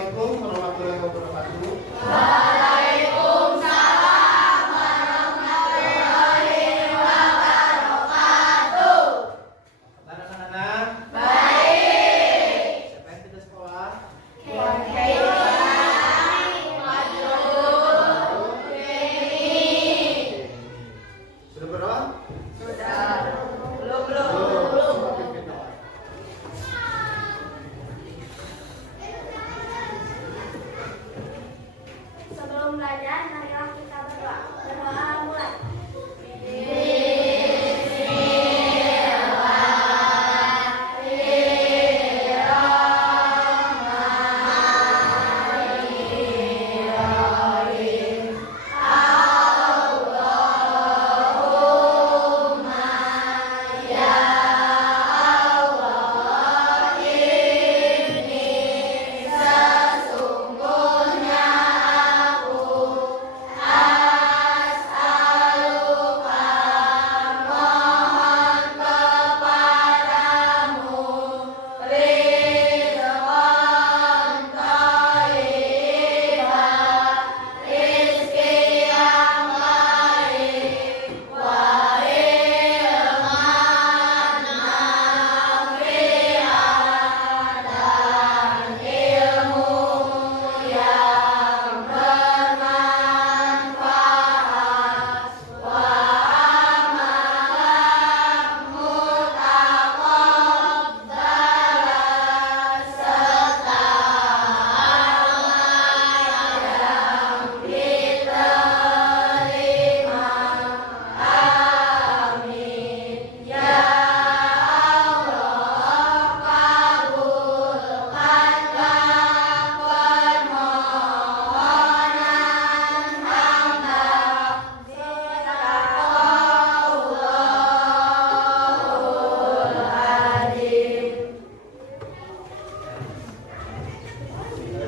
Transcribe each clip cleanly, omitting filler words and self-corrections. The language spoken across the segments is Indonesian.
Assalamualaikum warahmatullahi wabarakatuh. Waalaikumsalam warahmatullahi wabarakatuh. Kabar anak-anak? Baik. Siapa yang tidak sekolah? Sudah berdoa? Belum. Pimpin doa. Sebelum belajar, marilah kita berdoa. Berdoa mulai.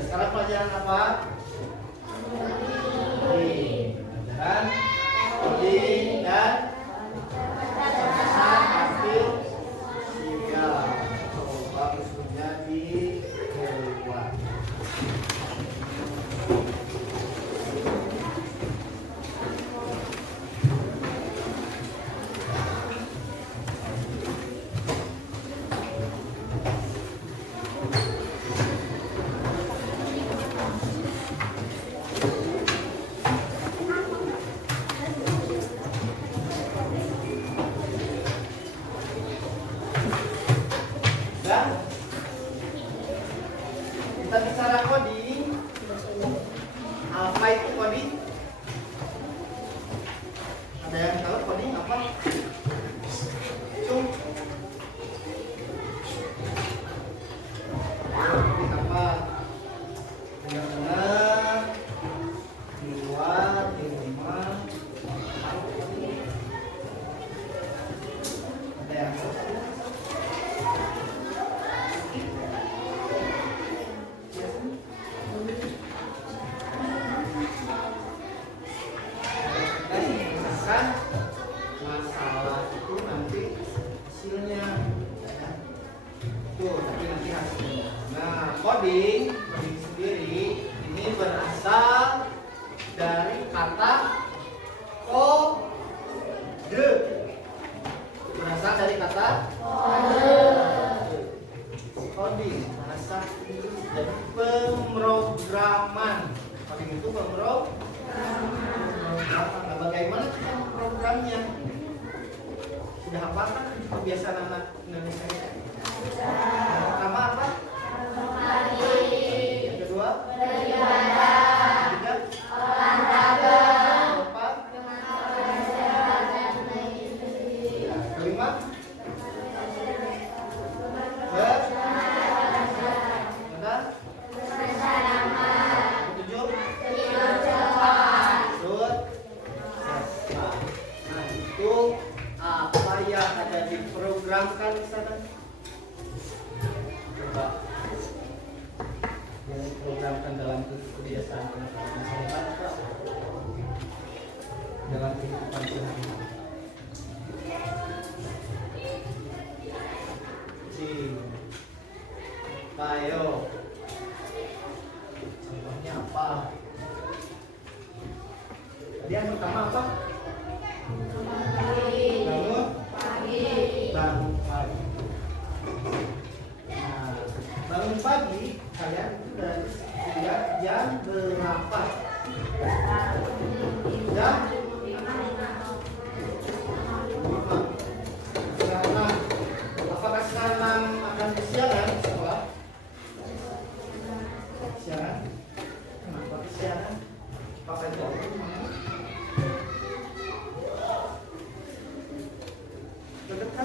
Sekarang pelajaran apa? Pelajaran coding dan pembahasan hasil siap. Coba musuhnya di keluar. Dan kita bicara coding. Apa itu coding? Ada yang tahu coding apa? Cung. Coding apa? Benar-benar di luar, di rumah. Ada yang tahu? Kan masalah itu nanti hasilnya tuh, tapi nanti hasilnya. Nah, coding sendiri ini berasal dari kata kode. Berasal dari kata coding, bahasa Inggris, dari pemrograman. Coding itu pemrograman. Nah, bagaimana kita memprogramnya? Sudah hafal kan kebiasaan anak Indonesia ini? Yang pertama apa? Yang kedua? Yang ketiga? Keempat? Kelima? Ketujuh? Nah, itu apa yang ada diprogramkan di sana? Coba yang diprogramkan dalam kebiasaan anak-anak saya apa? Dalam kehidupan sehari-hari. Ayo. pertama apa? Bangun pagi. Nah, bangun pagi kalian itu dari lihat jam berapa? Jam 5. Sekarang apakah sekarang akan kesiangan sekolah? Kesiangan? Kenapa kesiangan? Pakai jam terdekat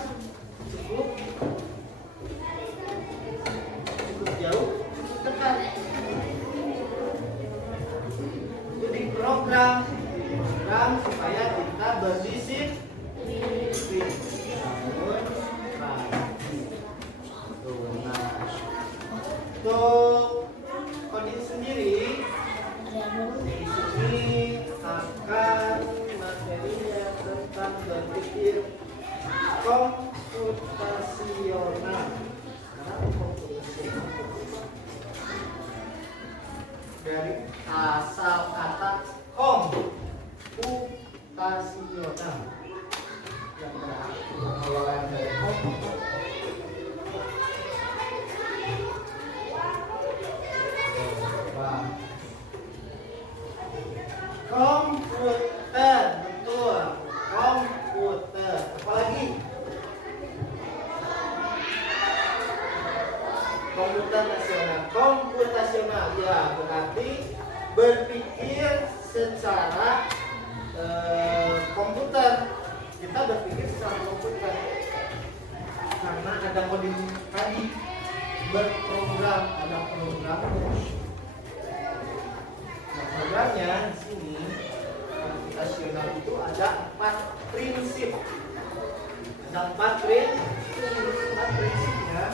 cukup jauh, cukup dekat. Jadi program supaya kita berdisiplin. Untuk kondisi sendiri di sini akan materinya tentang berpikir komputasional. Dari asal kata komputasional yang berarti pengelolaan dari komputer, betul, komputer. Apalagi komputasional ya berarti berpikir secara komputer. Kita berpikir secara komputer karena ada coding tadi, berprogram, ada program. Nah, programnya di sini komputasional itu ada 4 prinsip. Ada 4 prinsipnya.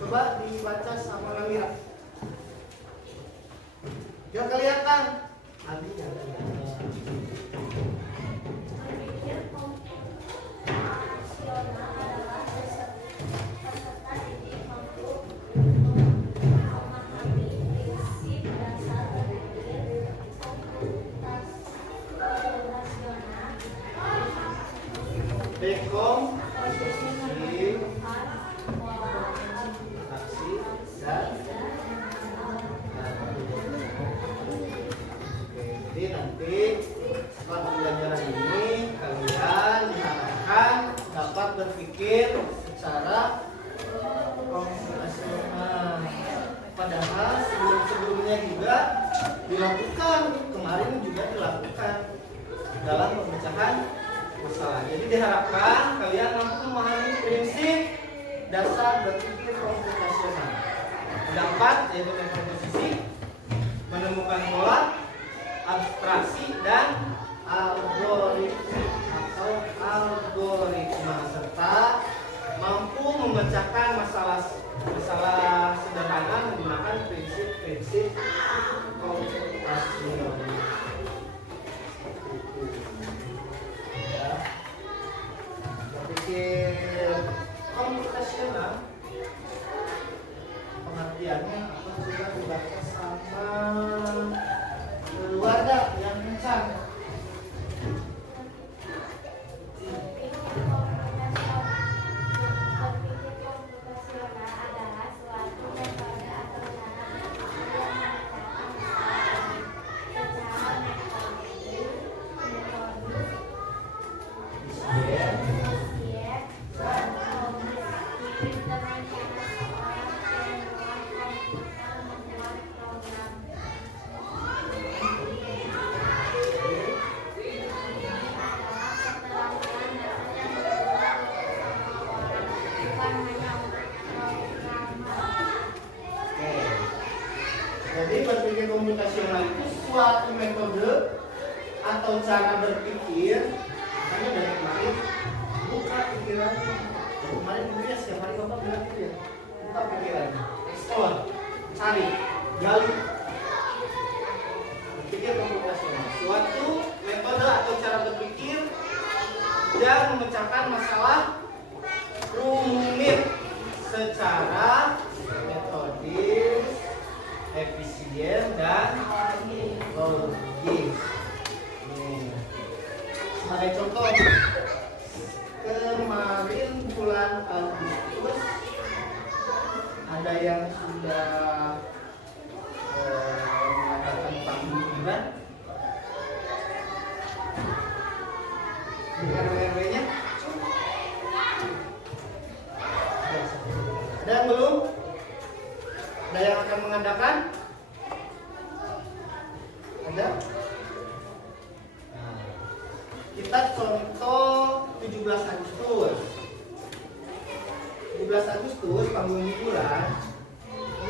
Coba dibaca sama Namira. Gak kelihatan. Adi gak kelihatan. Berpikir komputasional adalah peserta didik mampu memahami prinsip dasar berpikir komputasional. Bekom jadi nanti setelah pembelajaran ini kalian diharapkan dapat berpikir secara komputasional. Padahal sebelum-sebelumnya juga dilakukan, kemarin juga dilakukan dalam pemecahan masalah. Jadi diharapkan kalian mampu memahami prinsip dasar berpikir komputasional. Ada 4 yaitu komposisi, menemukan pola, abstraksi dan algoritma serta mampu memecahkan masalah sederhana menggunakan prinsip-prinsip komputasional. Berpikir komputasional pengertiannya aku juga dibaca sama keluarga yang kencang. Berpikir komputasional adalah suatu metode atau cara berpikir yang memecahkan masalah secara metodis dan kognitif dengan cara seorang ilmuwan komputer membuat program. Jadi berpikir komputasional itu suatu metode atau cara berpikir. Makanya dari kemarin buka pikirannya. Kemarin dulunya setiap hari bapak bilang gitu ya, buka pikirannya, explore, cari, gali. Berpikir komputasional, suatu metode atau cara berpikir yang memecahkan masalah rumit secara Nih. Sebagai contoh, kemarin bulan Agustus ada yang sudah mengadakan panggung hiburan dengan RW-nya. Ada yang belum? Ada yang akan mengadakan? Ada? Nah, kita contoh 17 Agustus. 17 Agustus panggung hiburan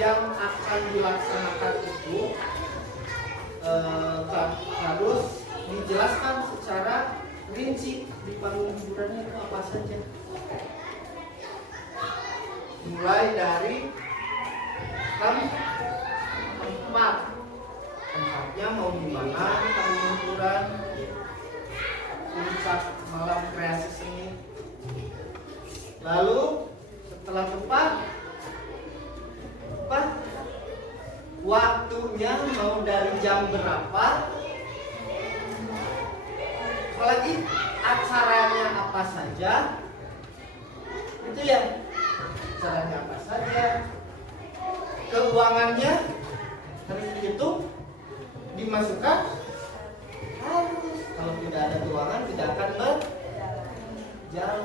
yang akan dilaksanakan itu harus dijelaskan secara rinci di panggung hiburannya itu apa saja. Mulai dari tempatnya mau di mana panggung hiburan, puncak malam kreasi seni. Lalu setelah tempat, waktunya mau dari jam berapa, apalagi acaranya apa saja, itu ya, acaranya apa saja, keuangannya harus dihitung, dimasukkan, harus, kalau tidak ada keuangan tidak akan berjalan.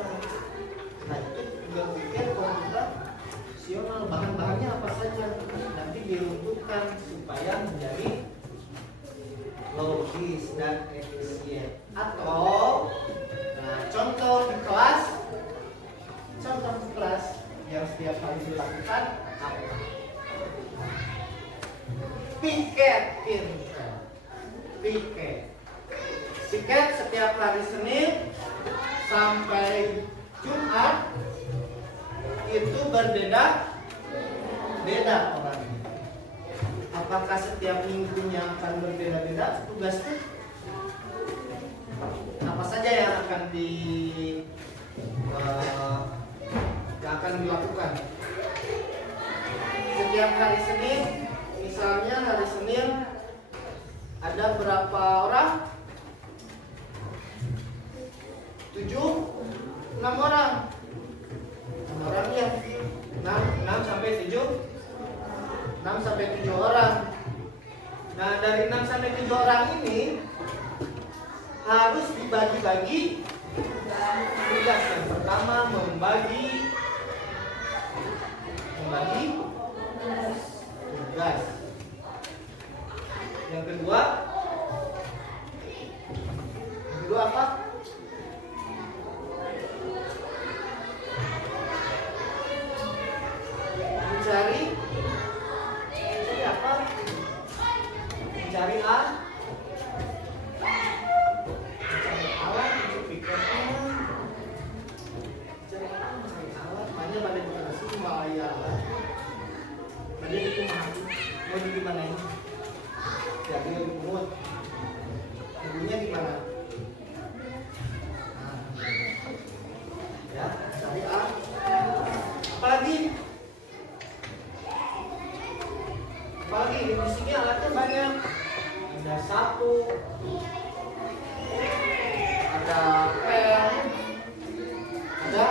Nah itu juga pikir komputasional, bahan-bahannya apa saja nanti diruntuhkan supaya menjadi logis dan efisien. Atau contoh di kelas yang setiap kali dilakukan apa? Piket setiap hari Senin sampai Jumat itu berbeda orangnya. Apakah setiap minggunya akan berbeda-beda tugasnya? Apa saja yang akan dilakukan? Setiap hari Senin, misalnya hari Senin ada berapa orang? 6 orang. 6 orang ya. 6 sampai 7 orang. Nah, dari 6 sampai 7 orang ini harus dibagi-bagi tugas. Yang pertama membagi tugas. Yang kedua apa? Mencari apa? Mencari alat untuk pikirnya. Mencari alat, banyak pada dikasih cuma alat. Tadi itu mau di gimana ini? Ya dia dipungut. Ibunya di mana? Ya, cari alat. Apalagi di sini alatnya banyak. Ada sapu, ada pel, ada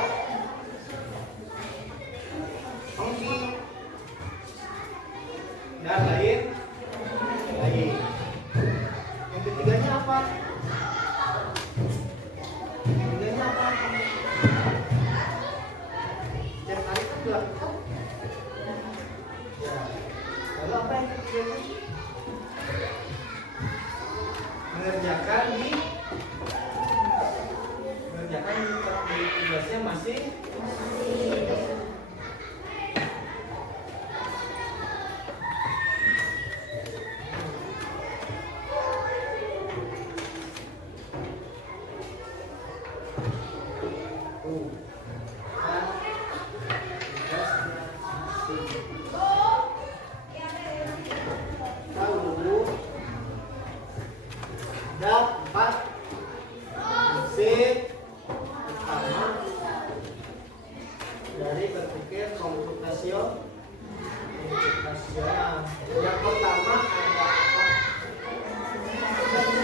ongki, dan lain. Yang ketiganya apa? Setiap hari kan dilakukan. Ya. Lalu apa yang ketiganya? Mengerjakan di tugasnya masih. Ada 4 prinsip utama dari berpikir komputasional. Yang pertama ada apa?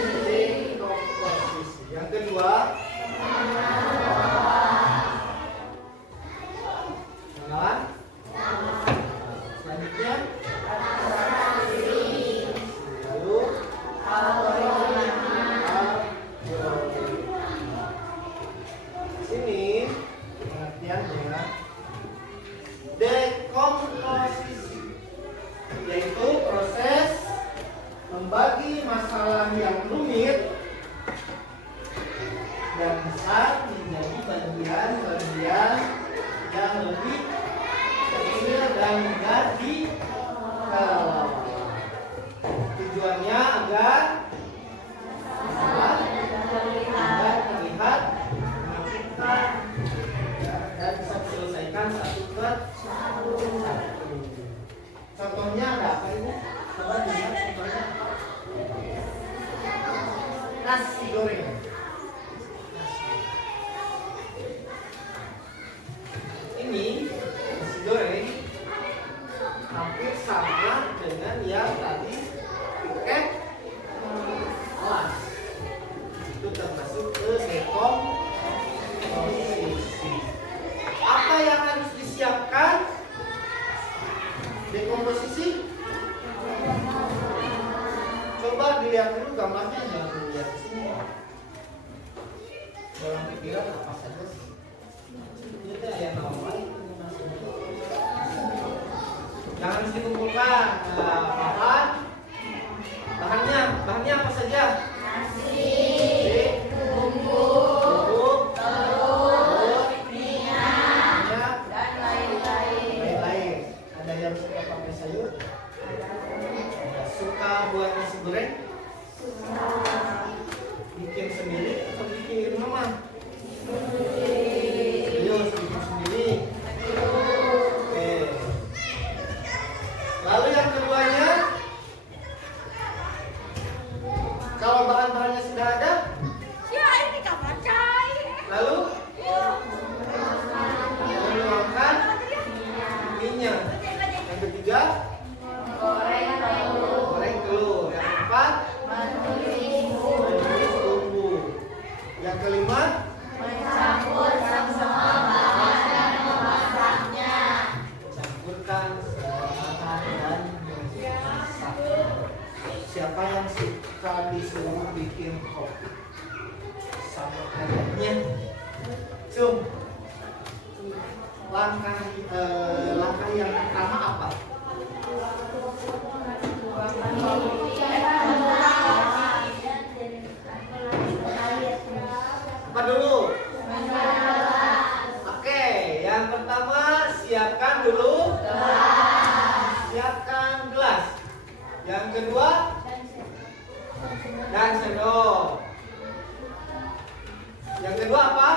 nasi goreng. Ini nasi goreng hampir sama dengan yang tadi piket alas. Itu termasuk ke dekomposisi. Apa yang harus disiapkan? Dekomposisi. Coba dilihat dulu gambarnya, jangan dilihat di sini. Dalam pikiran apa saja sih? Itu yang normal. Jangan dikumpulkan. Bahannya apa saja? Nasi, bumbu, telur, minyak, dan lain-lain. Ada yang suka pakai sayur? Suka buat nasi goreng? Bikin sendiri atau bikin mama? Serius, bikin sendiri. Oke. Lalu yang keduanya, kalau bahan-bahannya sudah ada, Ya ini kapan cair? lalu menuangkan minyak. Yang ketiga, goreng telur, goreng telur. Yang keempat, menulis menulis bumbu. Yang kelima, mencampur semua bahan dan memasaknya. campurkan bahan dan masak. Siapa yang suka disuruh bikin kopi sama ayamnya? Langkah yang pertama apa? Apa dulu? Oke, yang pertama siapkan dulu. Siapkan gelas. Yang kedua, dan sendok. Yang kedua apa?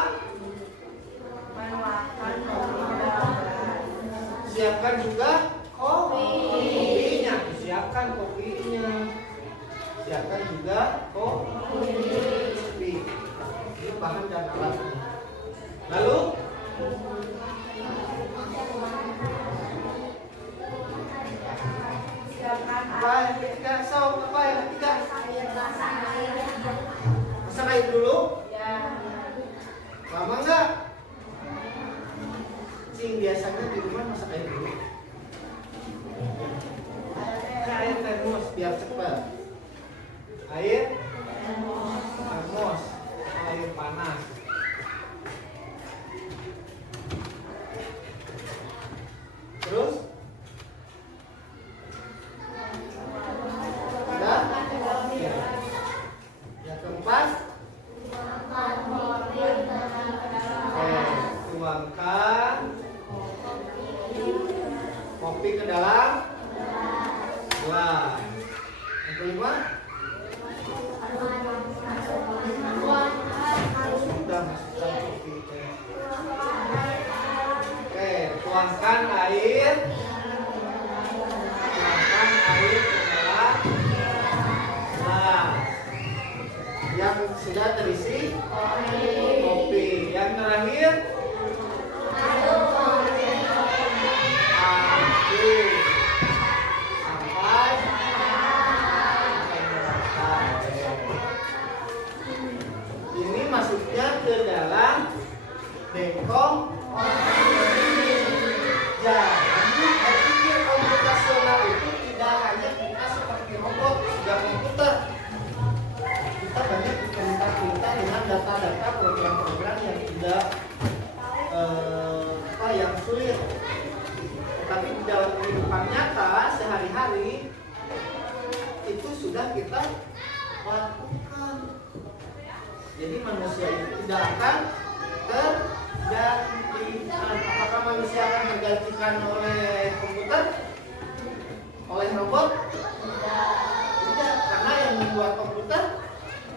Siapkan juga kopinya. Siapkan kopinya. Siapkan juga kopi. Ini bahan dan alatnya. Lalu apa yang ketiga? Apa yang ketiga? Masak air dulu. Lama enggak? Cing biasanya di rumah masak air dulu. Air termos biar cepat. Air termos, air panas. Terus? Sudah? Ya. Yang keempat? Tuangkan kopi ke dalam gelas. Yang kelima? Sudah masukkan kopi. Oke, tuangkan air. Tuangkan air ke dalam gelas yang sudah terisi kopi. Yang terakhir, aduk sampai merata. Ini masuknya ke dalam dekomposisi. Jadi berpikir komputasional itu tidak hanya kita seperti robot sudah komputer. Kita banyak pintar-pintar dengan data-data program-program yang tidak yang sulit. Tapi di dalam kehidupan nyata sehari-hari itu sudah kita lakukan. Jadi manusia itu tidak akan tergantikan. Apakah manusia akan tergantikan oleh komputer? Oleh robot? Tidak, karena yang membuat komputer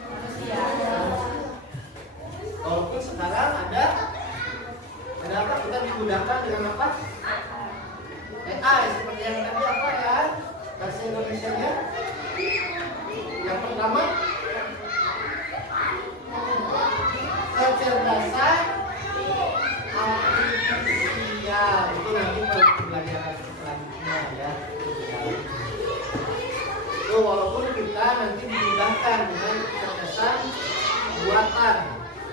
manusia. Walaupun sekarang ada apa? Kita dimudahkan dengan apa? AI seperti yang tadi apa ya? Bahasa Indonesia-nya. Yang pertama kecepatan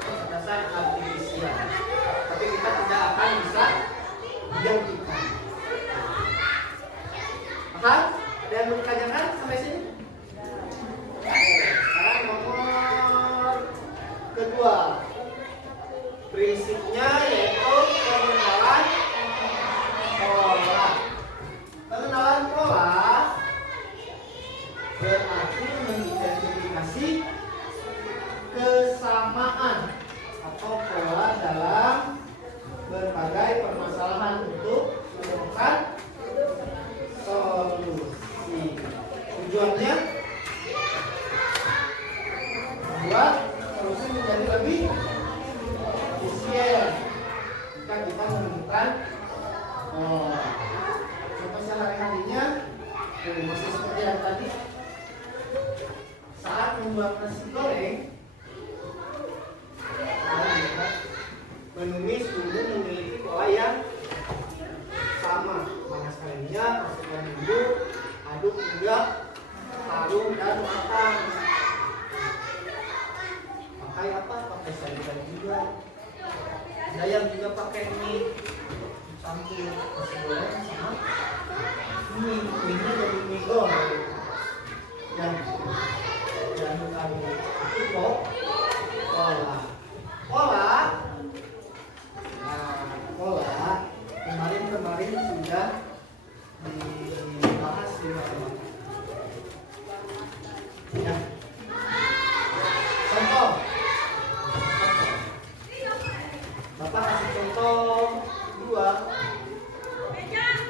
kecerdasan artifisial. Tapi kita tidak akan bisa menjauhkan. Paham? Ada yang mau ditanyakan sampai sini? Sekarang nomor kedua. Prinsipnya yaitu pengenalan pola. Pengenalan pola berarti mengidentifikasi kesamaan atau pola dalam berbagai permasalahan untuk menemukan solusi. Tujuannya membuat solusi menjadi lebih efisien jika kita menemukan contoh sehari-harinya masih seperti yang tadi. Saat membuat nasi goreng, menumis bumbu memiliki pola yang sama. Panaskan minyak, masukkan bumbu, aduk hingga harum dan matang. Pakai apa? Pakai sayuran juga. Ada yang juga pakai mie campur nasi goreng sama mie. Mie-nya jadi mie goreng. Dan bukan itu kok pola. Pola kemarin sudah dibahas di matematika. Ya. Contoh. Bapak kasih contoh 2,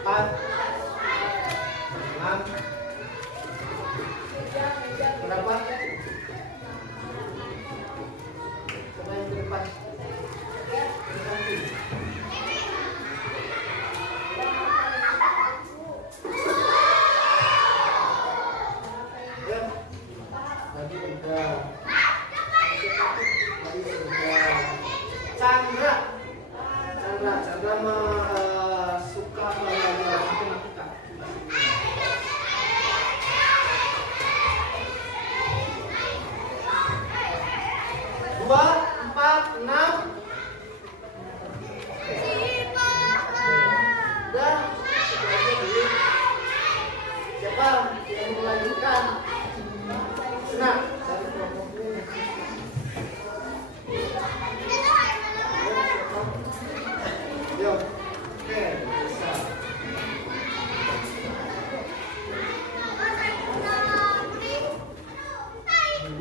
4, 6. Berapa? Coba yang ke depan. Ya. Tadi udah. Chandra suka belajar matematika. 2, 4, 6. Udah. Siapa yang mau lanjutkan? Senang. Yo, oke, bisa.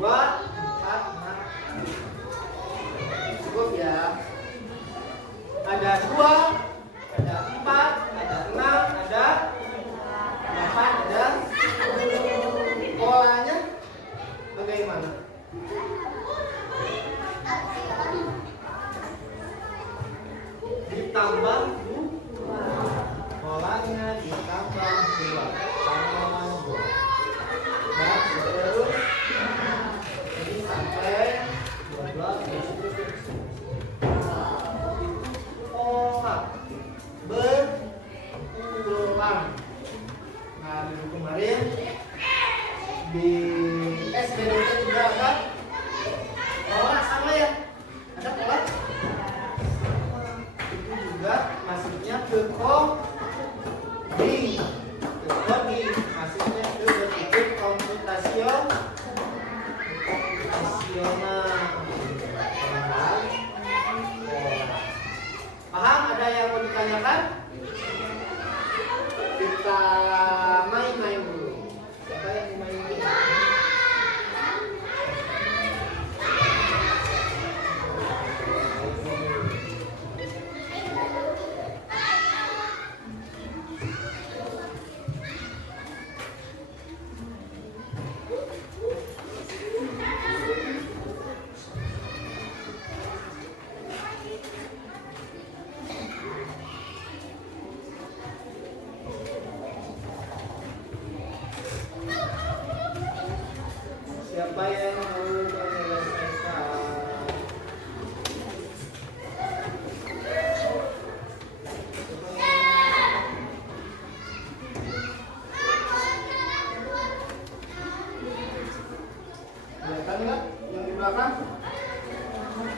2, 4, 6. Cukup ya. Ada 2, ada 4, ada 6, ada 8, ada polanya bagaimana? Ditambah 2. Polanya ditambah 2. Tambah 2. Dan terus ini sampai 22. Pola berulang. Nah, dulu kemarin di SBDT juga ada pola sama ya? Ada pola? Itu juga masuknya ke coding. Masuknya ke berpikir komputasional. Paham? Ada yang mau ditanyakan? Kita main-main dulu. Siapa yang mau main dulu? Siapa yang mau menyelesaikan? Kelihatan nggak yang di belakang? Siapa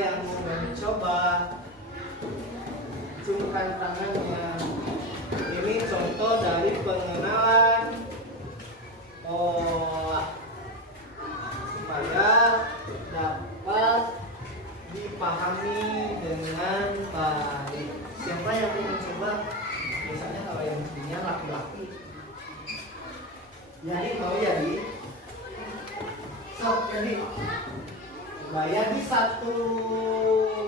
yang mau mencoba? Acungkan tangannya. Ini contoh dari pengenalan supaya dapat dipahami dengan baik. Siapa yang mau mencoba? Biasanya kalau yang punya laki-laki. Jadi mau jadi? Sok jadi. Bayar di satu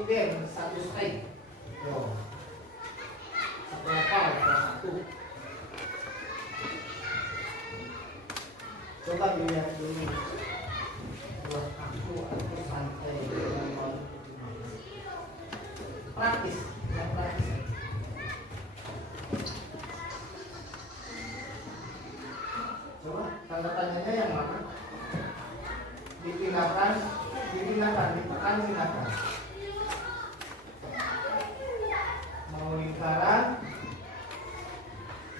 game, satu strike. Yo. Satu level, satu. Coba dilihat dulu. Buat aku santai. Praktis, yang praktis. Coba tanda tanyanya yang mana? Dipindahkan, dipindahkan. Mau lingkaran,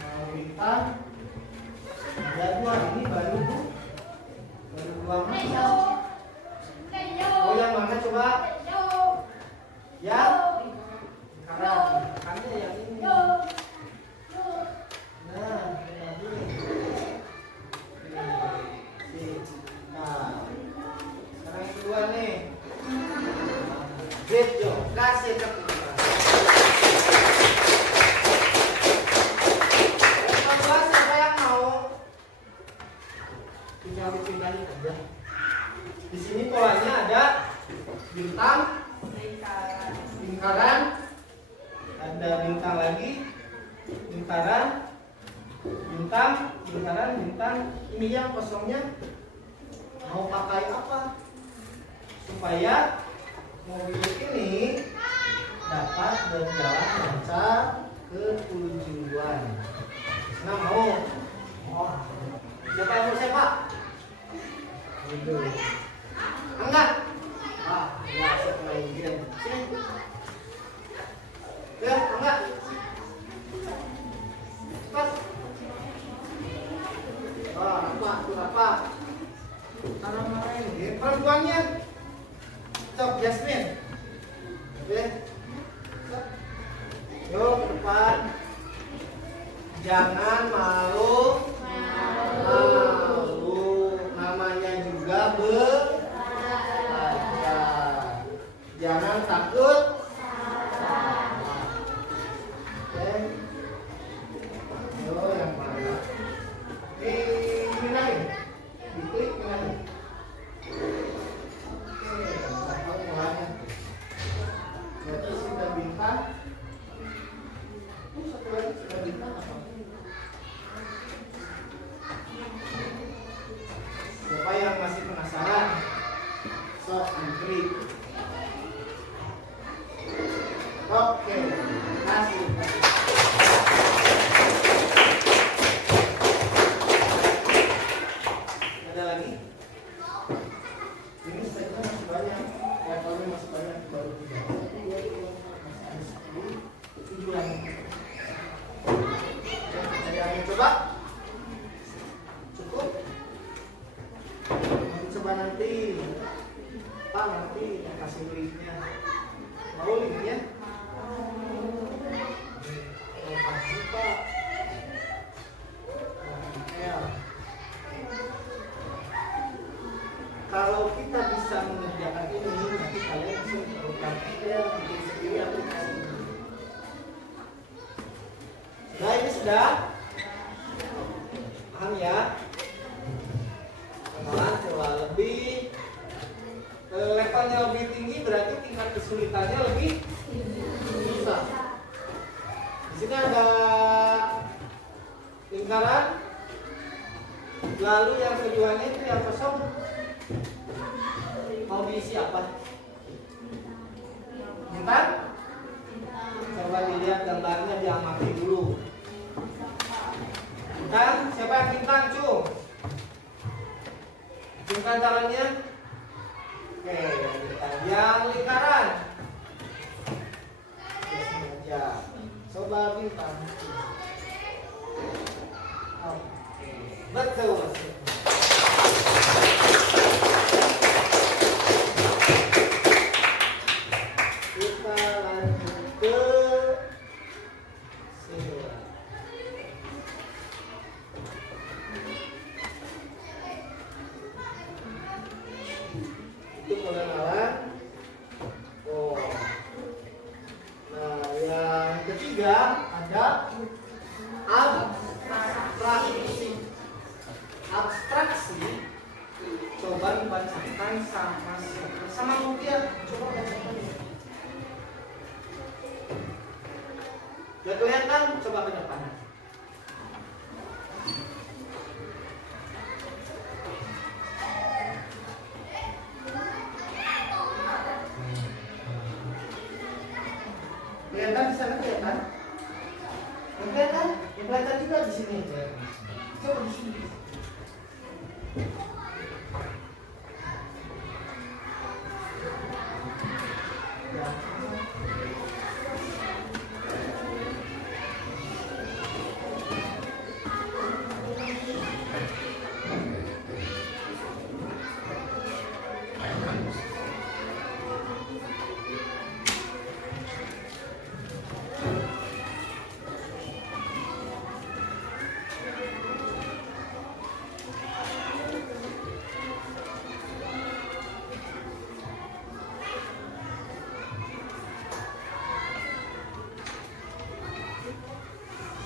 mau bintang. Ada dua, ini baru dua mana? Oh yang mana coba? Ya? Karena yang ini. Nah, sekarang yang kedua nih. Bejo, kasih tepuk tangan. Coba siapa yang mau? Tinggal dipindahin aja. Di sini polanya ada bintang, lingkaran, ada bintang lagi, lingkaran, bintang, lingkaran, bintang. Ini yang kosongnya mau pakai apa? Supaya mobil ini dapat berjalan lancar ke tujuan. Nah mau? Oh, siapa yang mau saya Pak? Gitu. Angkat. Ah, nggak setelah ini. Sini. Ya, angkat. Cepat. Ah, apa? Taruh mana ini? Perempuannya. Stop, Jasmine. Oke. Yuk ke depan. Jangan malu. Namanya juga belajar. Jangan takut. Oke. Yuk yang mana? Pindahin. Diklik pindahin. Berarti sudah bintang. Satu lagi sudah bintang apa? Siapa yang masih penasaran? Sok antri. Oke, kasih. Ada lagi? Ini steknya masih banyak. Levelnya masih banyak. Baru 7 lagi. Ada yang coba? Cukup? Coba nanti. Pak nanti kasih linknya. Mau linknya? Kasih Pak. Ya. Kalau kita bisa mengerjakan ini, nanti kalian bisa melakukan bikin sendiri aplikasi. Nah ini sudah paham ya? Kenalan coba lebih levelnya lebih tinggi berarti tingkat kesulitannya lebih susah. Di sini ada lingkaran, lalu yang keduanya itu yang kosong. Mau diisi apa? Bintang? Coba dilihat gambarnya diamati dulu. Bintang, siapa yang bintang, Cung? Bintang tangannya. Oke, bintang. Yang lingkaran. Coba bintang. Oke, betul. Kita lanjut ke sila. Itu pengenalan. Oh. Nah, yang ketiga ada abstraksi. Abstraksi coba dibacakan sama Mutia. Coba bacakan. Gak kelihatan? Coba ke depan. Kelihatan di sana, kelihatan? Kelihatan? Ya, kelihatan juga di sini. Coba di sini. Ya.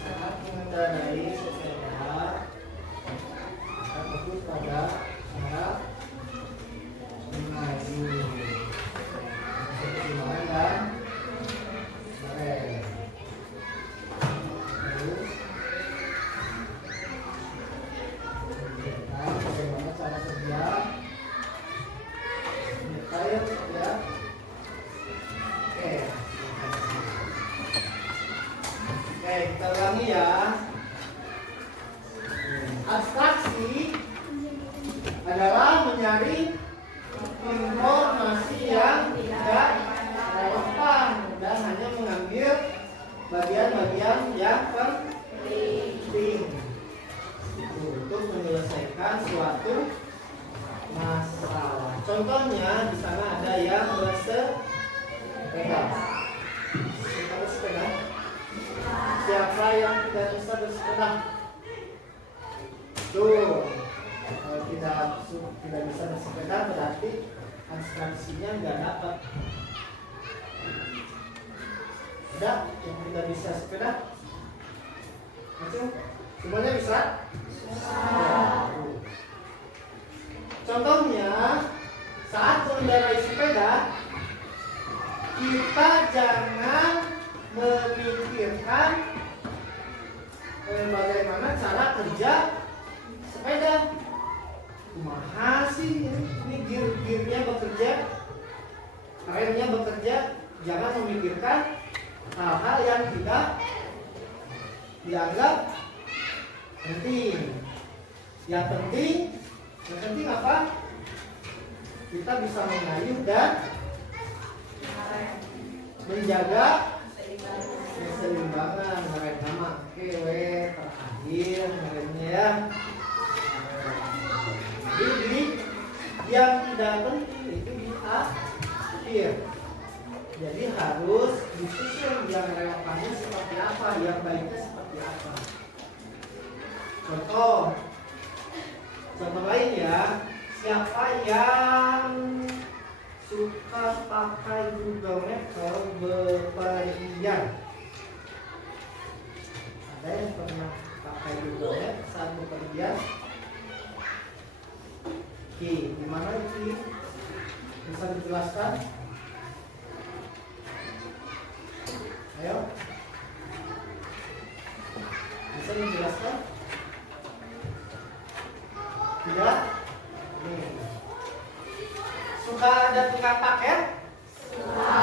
Sangat mengendarai sepeda, kita fokus pada cara mengaju seperti mana dan rem. Terus menunjukkan bagaimana cara kerja nyetir ya. Oke, kita ulangi ya. Abstraksi adalah mencari informasi yang tidak relevan dan hanya mengambil bagian-bagian yang penting untuk menyelesaikan suatu masalah. Contohnya di sana ada yang bersepeda. Bersepeda. Siapa yang tidak bisa bersepeda? Tuh, kalau tidak bisa bersepeda berarti abstraksinya nggak dapat. Ada yang tidak bisa sepeda? Macam semuanya bisa? Contohnya saat mengendarai sepeda kita jangan memikirkan bagaimana cara kerja sepeda. Kumaha sih ini gear-gearnya bekerja, remnya bekerja. Jangan memikirkan hal-hal yang tidak dianggap penting. Yang penting apa? Kita bisa mengayuh dan menjaga keseimbangan mereka nama kewe terakhir mereka ya. Jadi yang tidak penting itu di akhir. Jadi harus disusun yang relevannya seperti apa, yang baiknya seperti apa. Contoh lain ya, siapa yang suka pakai Google Maps kalau bepergian? Ada yang pernah pakai Google Maps saat bepergian? Oke, gimana itu? Bisa dijelaskan? Ayo, bisa dijelaskan? Tidak? Suka ada tukang paket? Suka.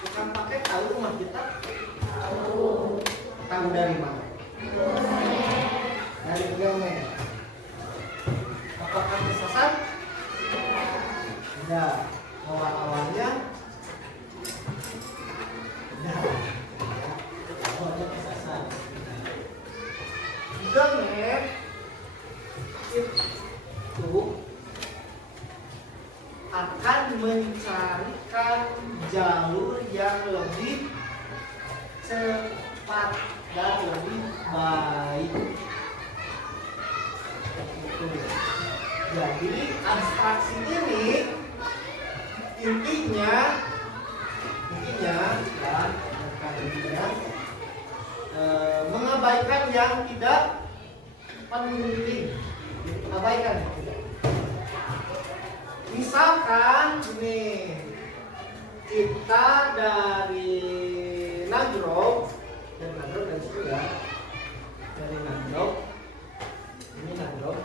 Tukang paket tahu rumah kita? Tahu. Tahu dari mana? Dari Google Maps. Apakah kesasar? Tidak. Awal-awalnya? Tidak. jalur yang lebih cepat dan lebih baik. Jadi abstraksi ini intinya mengabaikan yang tidak penting, abaikan. Misalkan nih kita dari Nagrog dari situ ya, dari Nagrog, ini Nagrog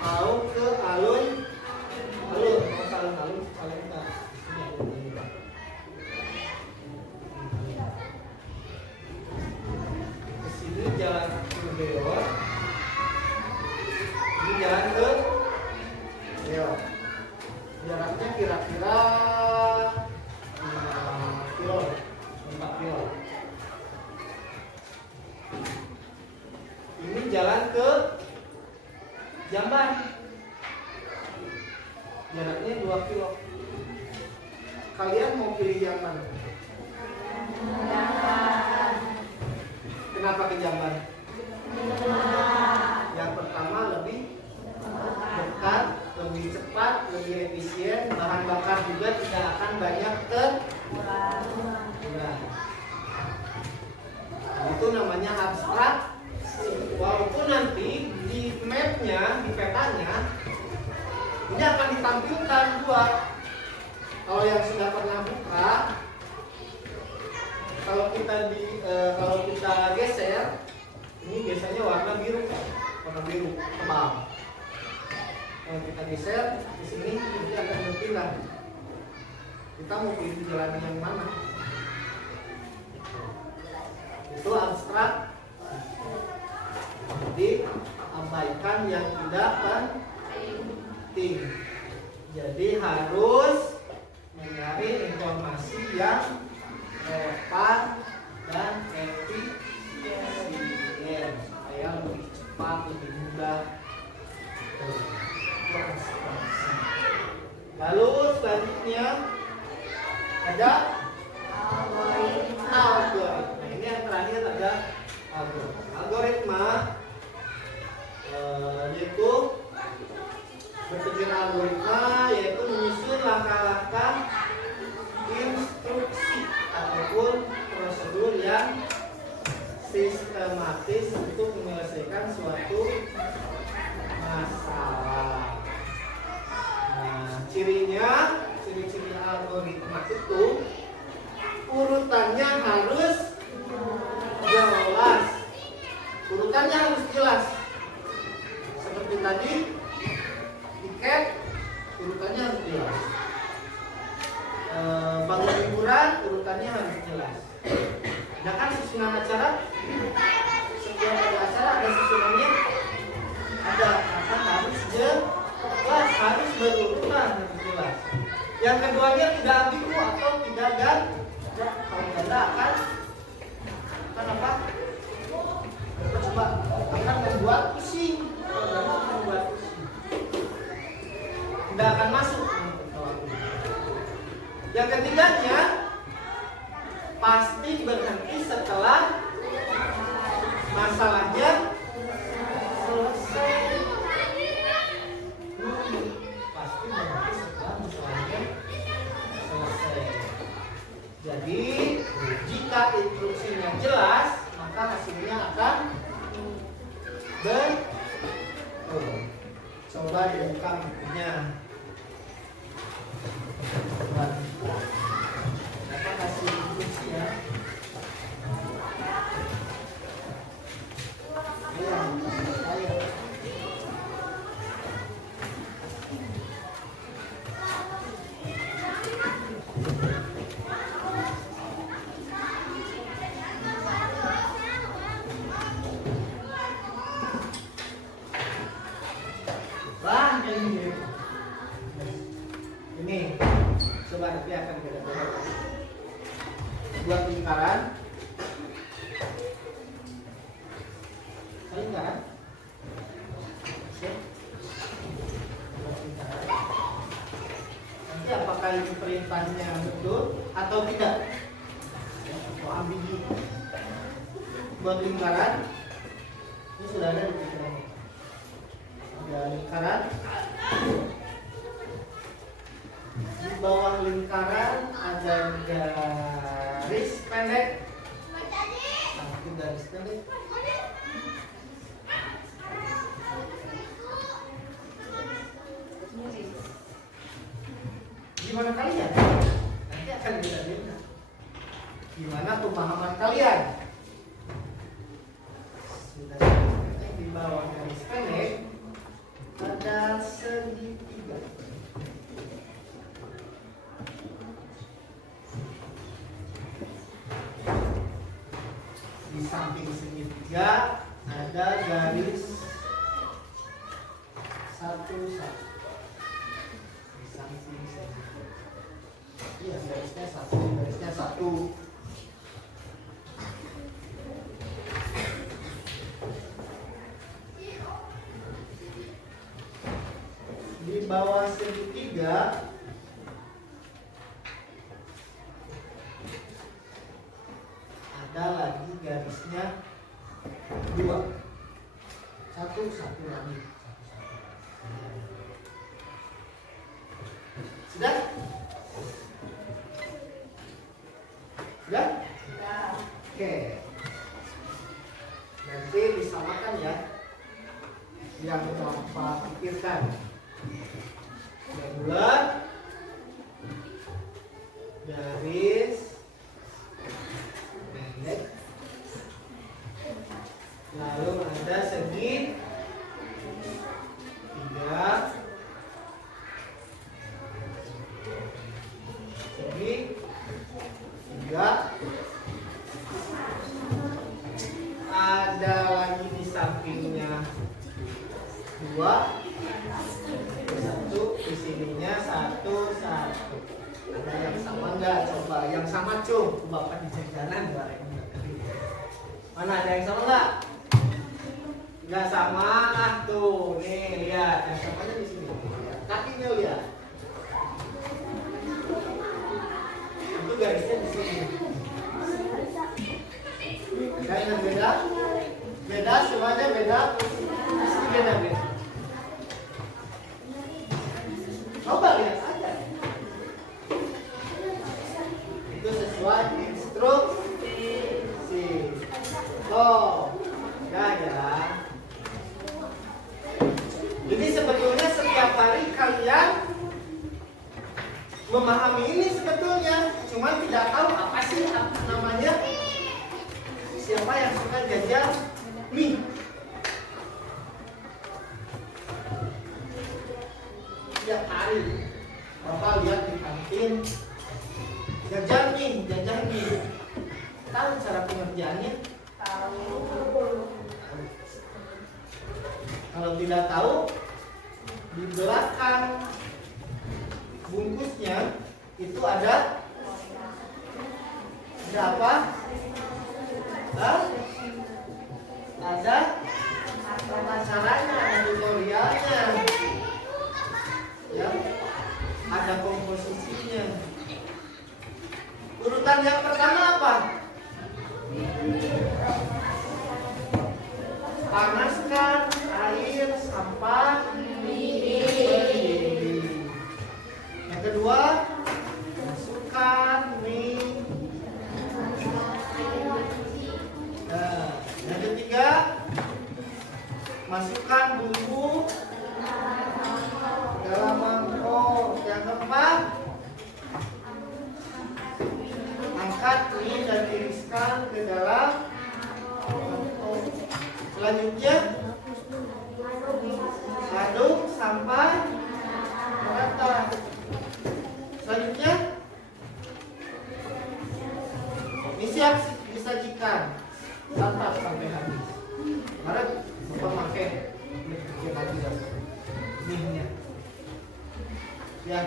mau ke alun kesini jalan ke Beor, ini jalan ke Beor, jaraknya kira-kira 4 kilo. Ini jalan ke Jamban, jaraknya 2 kilo. Kalian mau pilih yang mana? Jamban. Kenapa ke Jamban? Yang pertama lebih dekat, lebih cepat, lebih efisien, bahan bakar juga tidak akan banyak terkuras. Itu namanya abstrak. Walaupun nanti di mapnya, di petanya, ini akan ditampilkan dua. Kalau yang sudah pernah buka, kalau kita geser, ini biasanya warna biru tebal. Kalau kita geser di sini, ini akan berpindah. Kita mau pilih jalan yang mana? Itu abstrak. Jadi abaikan yang tidak penting. Jadi harus mencari informasi yang relevan dan efisien supaya lebih cepat, lebih mudah. Lalu selanjutnya ada algoritma. Nah, ini yang terakhir ada algoritma. Yaitu berpikir algoritma, yaitu menyusun langkah-langkah instruksi ataupun prosedur yang sistematis untuk menyelesaikan suatu masalah. Nah, ciri algoritma itu urutannya harus jelas. Seperti tadi tiket, urutannya harus jelas. Bangun liburan, urutannya harus jelas. Nah kan susunan acara, setiap ada acara ada susunannya, ada kata harus jelas, harus berurutan, harus jelas. Yang keduanya tidak ambigu atau tidak ganda. Kalau ganda akan apa? Coba akan membuat pusing. Tidak akan masuk. Yang ketiganya pasti berhenti setelah masalahnya selesai. Pasti berhenti setelah masalahnya selesai. Jadi jika instruksinya jelas, maka hasilnya akan coba dibuka bukunya. Dapat hasil instruksi ya. Ayo. Ini coba nanti akan kita coba buat lingkaran. Lingkaran. Buat lingkaran. apakah ini perintahnya betul atau tidak. Atau ambigu. Buat lingkaran, ini sudah ada di pikiran. Ada lingkaran. Di bawah lingkaran ada garis pendek. Satu garis pendek. Gimana kalian? Nanti akan kita lihat. Gimana pemahaman kalian? Sudah di bawah garis pendek ada segitiga. Di samping segitiga ada garis satu. Di samping segitiga. Iya, garisnya satu. Di bawah segitiga ada lagi garisnya 2. Satu lagi. Sudah? Sudah? Oke. Nanti disamakan ya. Yang Bapak pikirkan. Yang bulat. Garis pendek. Lalu ada segi 3. Segi 3. Ada lagi di sampingnya 2. 1 di sininya 1. Ada yang sama enggak? Coba yang sama cung. Bapak di jajanan mana ada yang sama enggak? Enggak sama. Ah tuh, nih lihat yang samanya di sini. Kakinya lihat. Itu garisnya di sini. Ada yang beda? Beda semuanya beda. Beda. Coba lihat aja. Itu sesuai instruksi. Oh, ya. Jadi sebetulnya setiap hari kalian memahami ini sebetulnya, cuma tidak tahu apa sih namanya. Siapa yang suka jajan mie? Setiap hari Bapak lihat di kantin jajan mie. Tahu cara pengerjaannya? Kalau tidak tahu, di belakang bungkusnya itu ada apa? Ada caranya, ada tutorialnya, ya, ada komposisinya. Urutan yang pertama apa? Panaskan air sampai mendidih. Yang kedua, masukkan mie. Yang ketiga, masukkan bumbu dalam mangkok. Yang keempat, angkat mie dan tiriskan ke dalam mangkok. Selanjutnya, aduk sampai merata. Selanjutnya, ini siap disajikan. Santap sampai habis. Mari Bapak pakai minyak. Ya,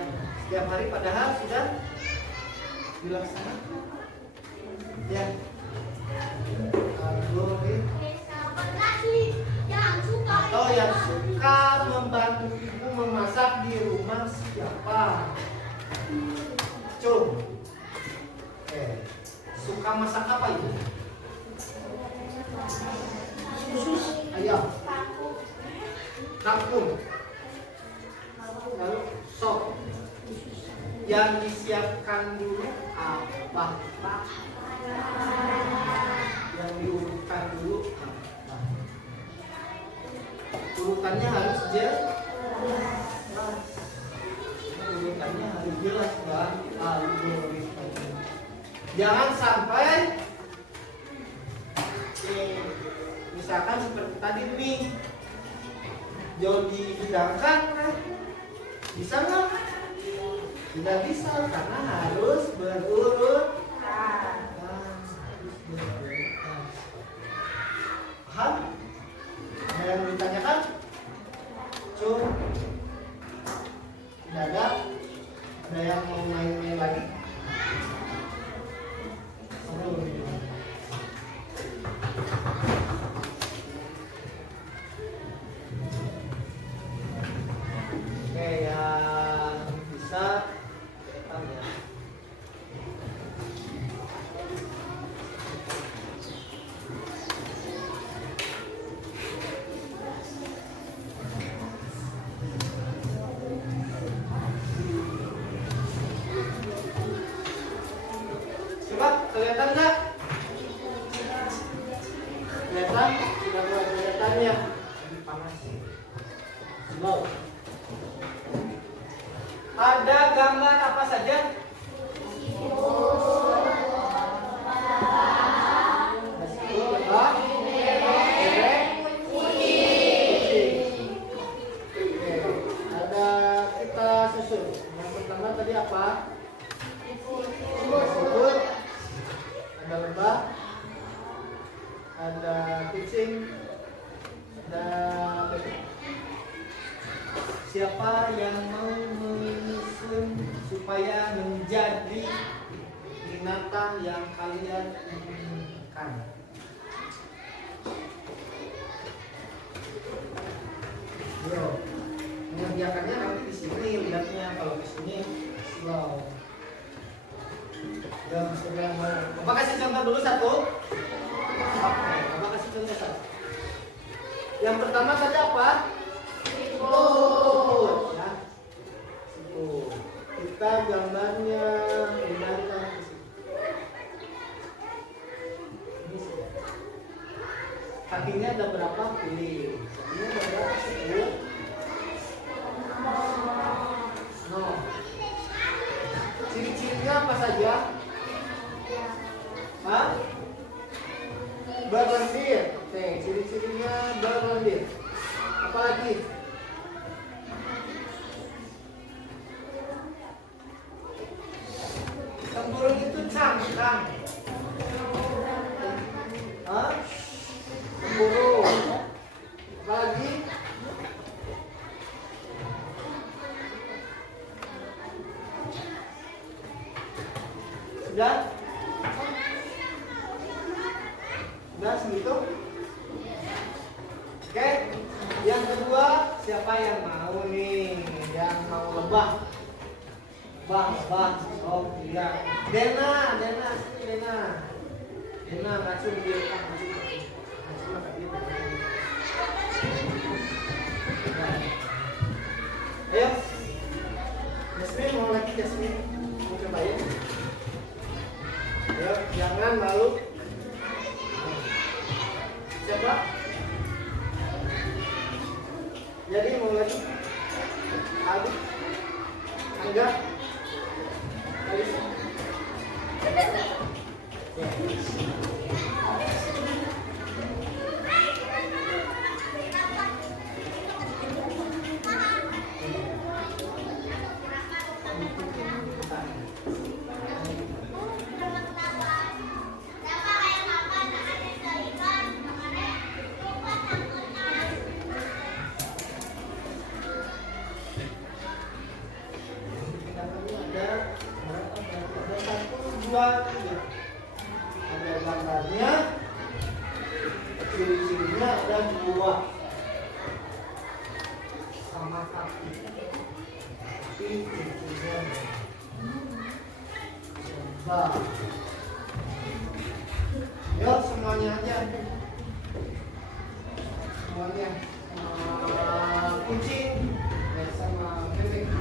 setiap hari padahal sudah dilaksanakan. Ya. Atau yang suka membantu ibu memasak di rumah siapa? Cung. Oke. Suka masak apa itu? Usus ayam. Kangkung. Lalu sop. Yang disiapkan dulu apa? Yang diurutkan dulu apa? Urutannya harus jelas. Urutannya harus jelas, Bang. Jangan sampai misalkan seperti tadi nih, jauh dihidangkan, bisa nggak? Tidak bisa karena harus berurut. Paham? Ada yang ditanyakan? Cung? Tidak ada? Ada yang mau main-main lagi? Oke, yang bisa ya. Coba kelihatan nggak? Kelihatan? Sudah mulai kelihatan ya? Ini panas. Slow. Ada gambar apa saja? Ada kita susun. Yang pertama tadi apa? Siput. Ada lebah. Ada kucing. Ada bebek. Siapa yang mau menyusun supaya menjadi binatang yang kalian inginkan? Yo, mengerjakannya nanti di sini lihatnya, kalau di sini slow. Dan sudah mau. Bapak kasih contoh dulu satu. Bapak kasih contoh satu. Yang pertama tadi apa? Siput, ya. Siput. Kita gambarnya pindahkan ke sini. Kakinya ada berapa? Pilih. Kakinya ada berapa? 10. No. Ciri-cirinya apa saja? Hah? Berlendir. Oke, ciri-cirinya berlendir. Apa lagi? Tempurung itu cangkang. Hah? Tempurung. Apa lagi? Sudah? Sudah segitu? Oke. Yang kedua, siapa yang mau nih? Yang mau lebah? Lebah. Oh iya. Dena, sini Dena. Dena ngacung dia kan ngacung. Ayo. Jasmine mau lagi Jasmine. Mau cobain? Ayo, jangan malu. Siapa? Jadi mau lagi? Adi? Angga? Alisa? Ada gambarnya, ciri-cirinya ada dua sama kaki. Ciri-cirinya Nah. Yuk semuanya aja. Semuanya. Sama kucing. Ya, sama bebek.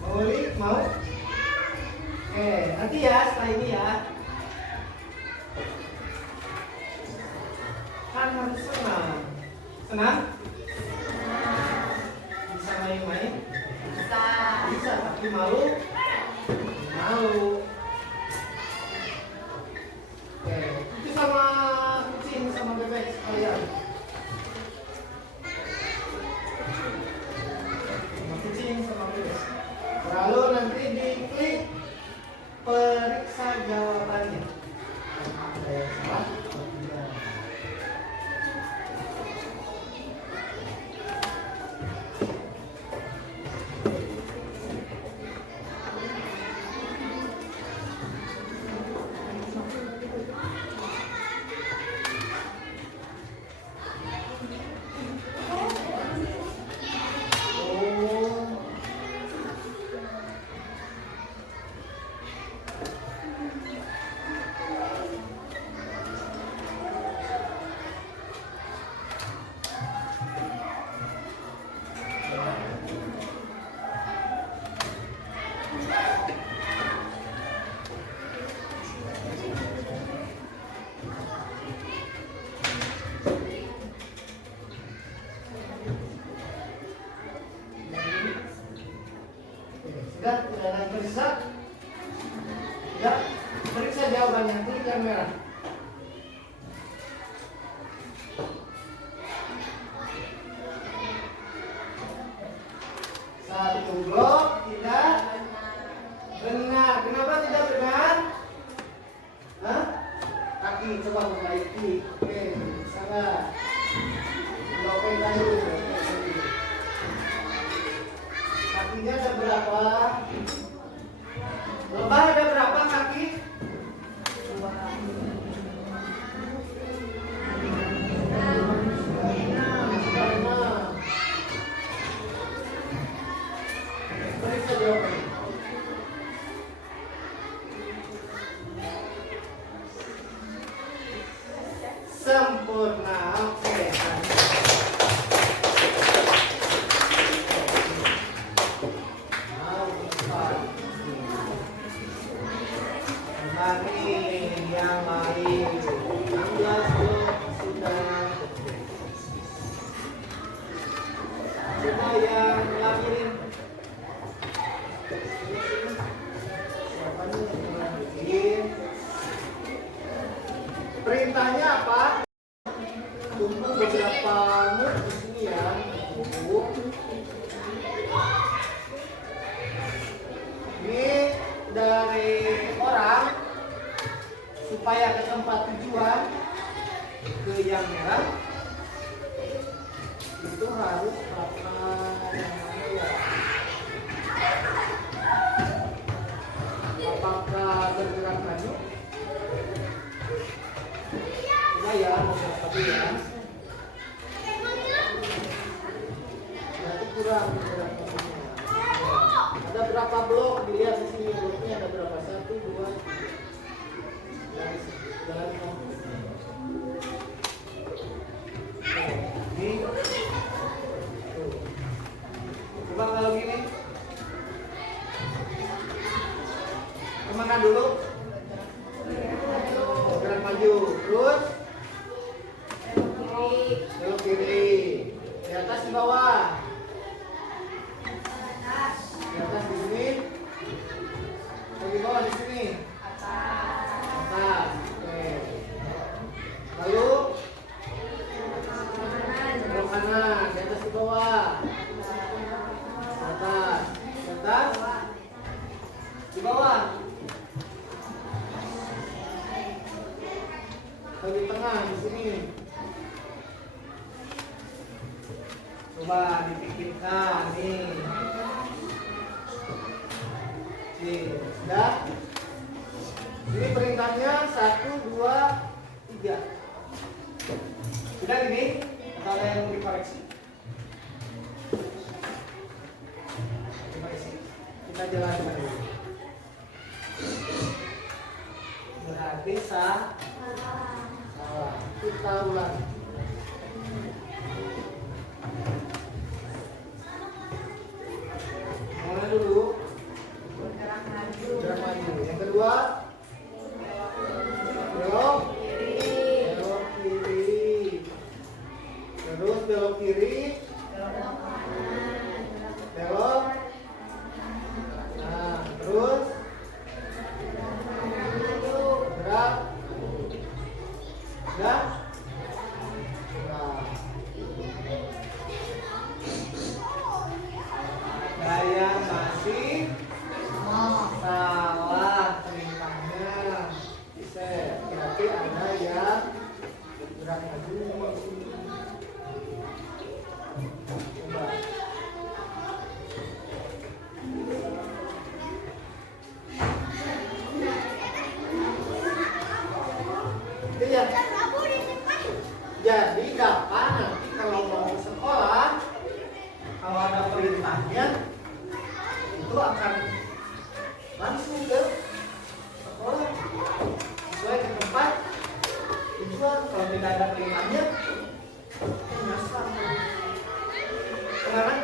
Mau Li? Mau? Oke, nanti ya setelah ini ya. Kan harus senang. Senang? Bisa main-main? Bisa, tapi malu? Malu. Oke, itu sama kucing sama bebek sekalian. Sama kucing sama bebek. Lalu nanti diklik periksa jawabannya. Ada yang salah atau tidak? Sudah, sudah periksa? Sudah, periksa jawabannya. Klik yang merah. Satu blok tidak benar. Kenapa tidak benar? Hah? Kaki coba membaiki. Oke, salah. Bloknya dulu. Kakinya ada berapa? Lebah ada berapa kaki? Periksa jawabannya. Sempurna. Oke. Yang lain 16 sudah yang lahirin siapa nih yang lahirin perintahnya apa? Tumpuk beberapa mut di sini ya. Tumpuk ini dari orang supaya ke tempat tujuan ke yang merah itu harus pakai yang mana ya? Apakah bergerak maju? Coba ya, tapi ya. Berarti kurang bergerak majunya. Ada berapa blok? Dilihat di sini bloknya ada berapa? 1, 2, 3. Jalan kampus. Ini. Coba kalau gini. Kemana dulu? Gerak maju. Terus belok kiri. Di atas di bawah. Di atas di sini. Di bawah di sini. Atas. Oke. Lalu belok kanan, di atas di bawah. Atas. Di atas. Di bawah. Di tengah di sini. Coba dipikirkan nih. Nih, sudah. Ini perintahnya 1, 2, 3. Sudah ini? Atau ada yang mau dikoreksi? Saya jelaskan dulu. Berarti salah. Kita ulang. Mana dulu? Gerak maju. Gerak maju. Yang kedua, belok kiri. Terus belok kiri. Belok. Nah, terus gerak. Gerak. Nah. Saya masih salah perintahnya. Berarti ada yang gerak maju. Coba. Lihat. Jadi dapat nanti kalau mau ke sekolah, kalau ada perintahnya itu akan langsung ke sekolah sesuai ke tempat tujuan. Kalau tidak ada perintahnya, nyasar. Sekarang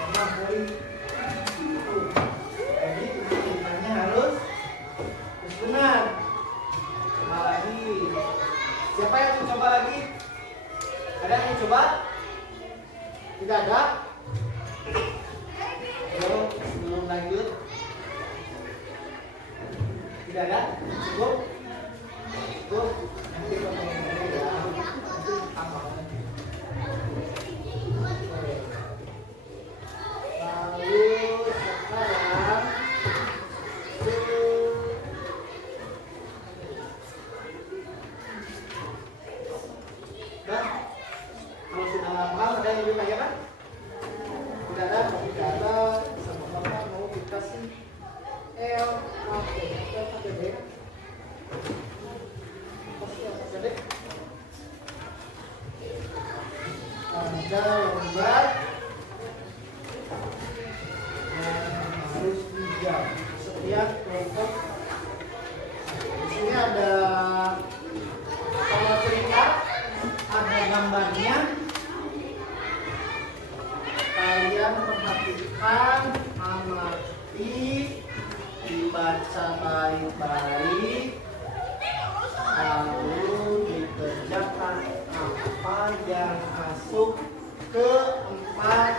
memang dari itu. Jadi perintahnya harus benar. Coba lagi. Siapa yang mau coba lagi? Ada yang mau coba? Tidak ada? Belum lanjut. Tidak ada? Cukup? Cukup? Nanti ngomongin dulu ya. Nanti tambah lagi. Oke. Lalu sekarang nah, kalau sudah hafal ada yang lebih banyak kan? Tidak ada, tidak ada. Sama bapak mau dikasih L, oke, kita pakai D. Pakai D. Ada lembar yang harus dijam setiap kelompok. Di sini ada pola cerita, ada gambarnya. Kalian perhatikan, amati, dibaca baik-baik, lalu dikerjakan apa yang masuk ke 4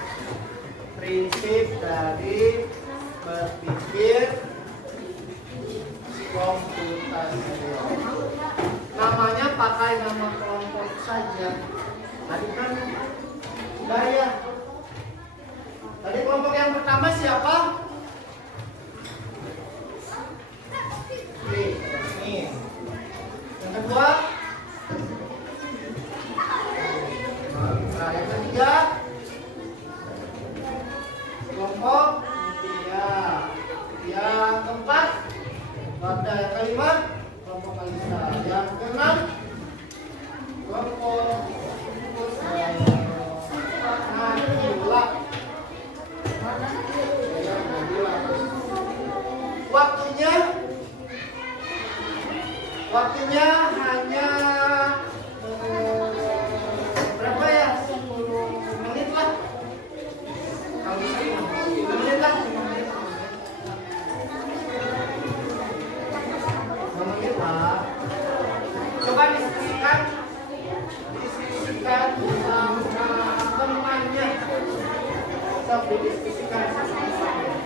prinsip dari berpikir komputasional. Namanya pakai nama kelompok saja. Tadi kan sudah ya. Tadi kelompok yang pertama siapa? Ini. Yang kedua? Nah, yang ketiga? Kelompok tiga. Yang keempat? Pada yang kelima? Kelompok Kalista. Yang keenam? Kelompok waktunya hanya berapa ya? 10 menit lah. Kalau bisa 5 menit lah. 5 menit lah. Coba diskusikan sama temannya. Sok didiskusikan sama temannya.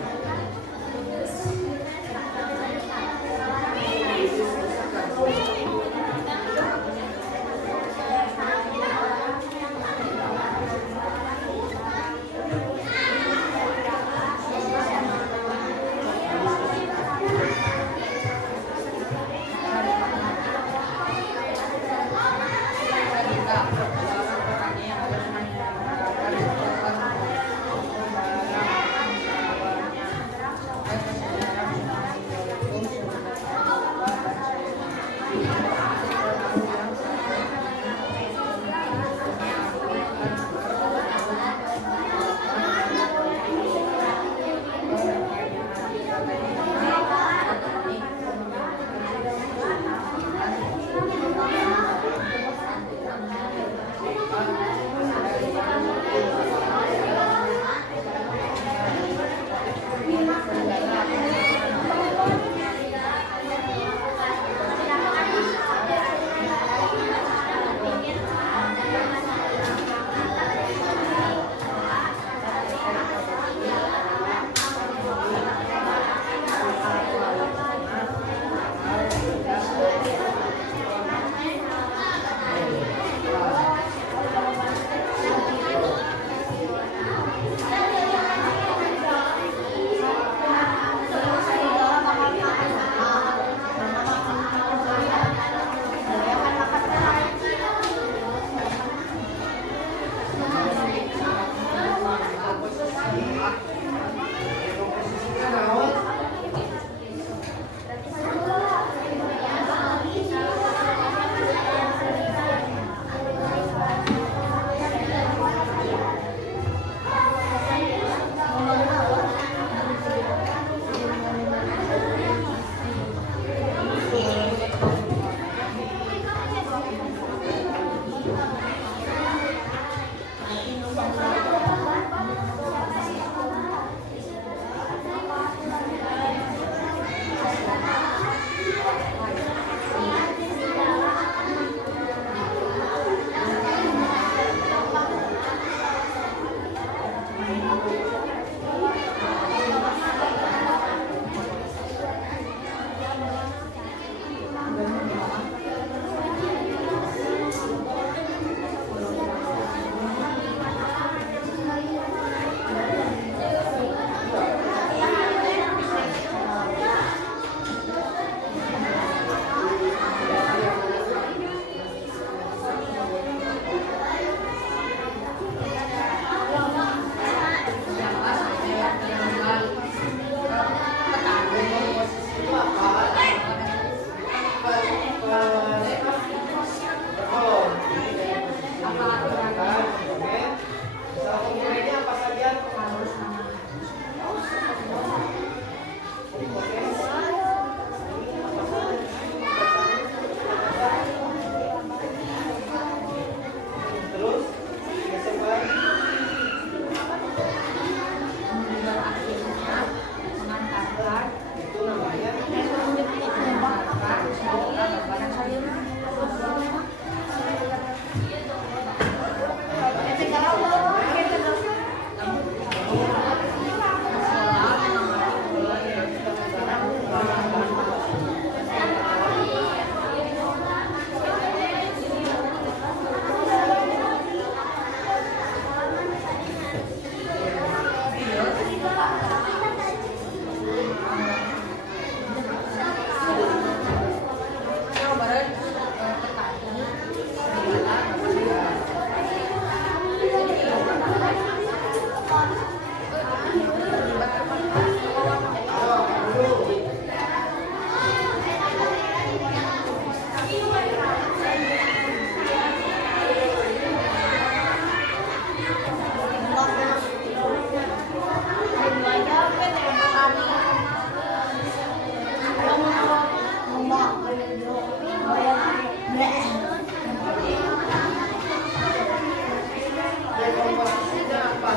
Dekomposisinya apa?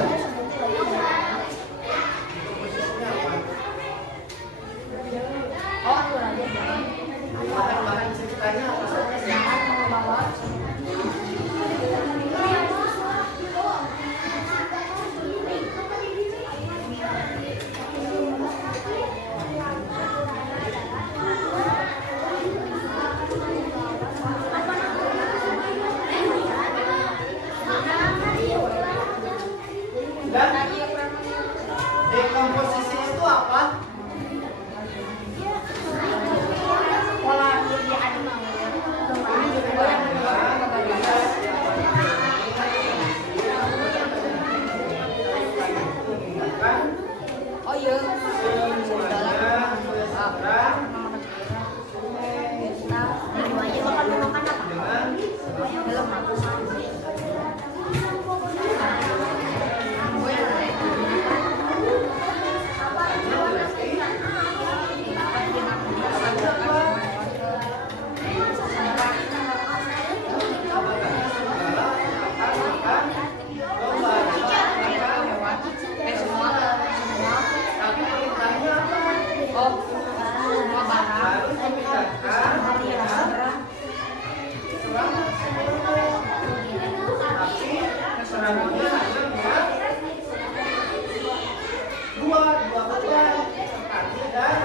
Dekomposisinya apa? Bahan-bahan ceritanya apa saja? Dan dekomposisi itu apa? Oh iya. Serangnya hanya dua beban kaki dan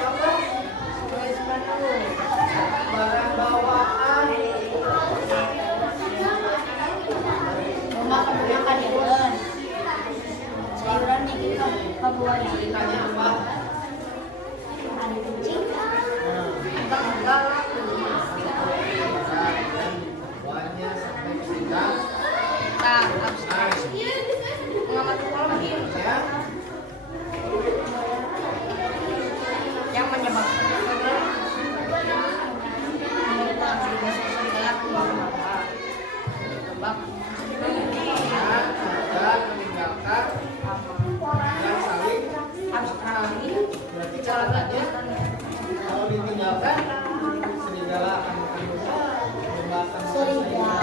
apa? Barang bawaan. Sayuran di kita kebuahan. Ceritanya apa? Ada kucing. Buahnya sampai kesidang. Ya. Yang menyebabkan Ada meninggalkan yang saling berarti caranya kalau ditinggalkan serigala akan makan Serigala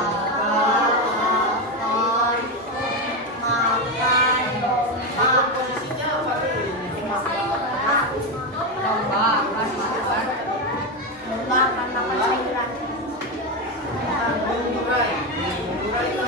makan posisinya apa tuh? domba makan sayuran. Mengurai itu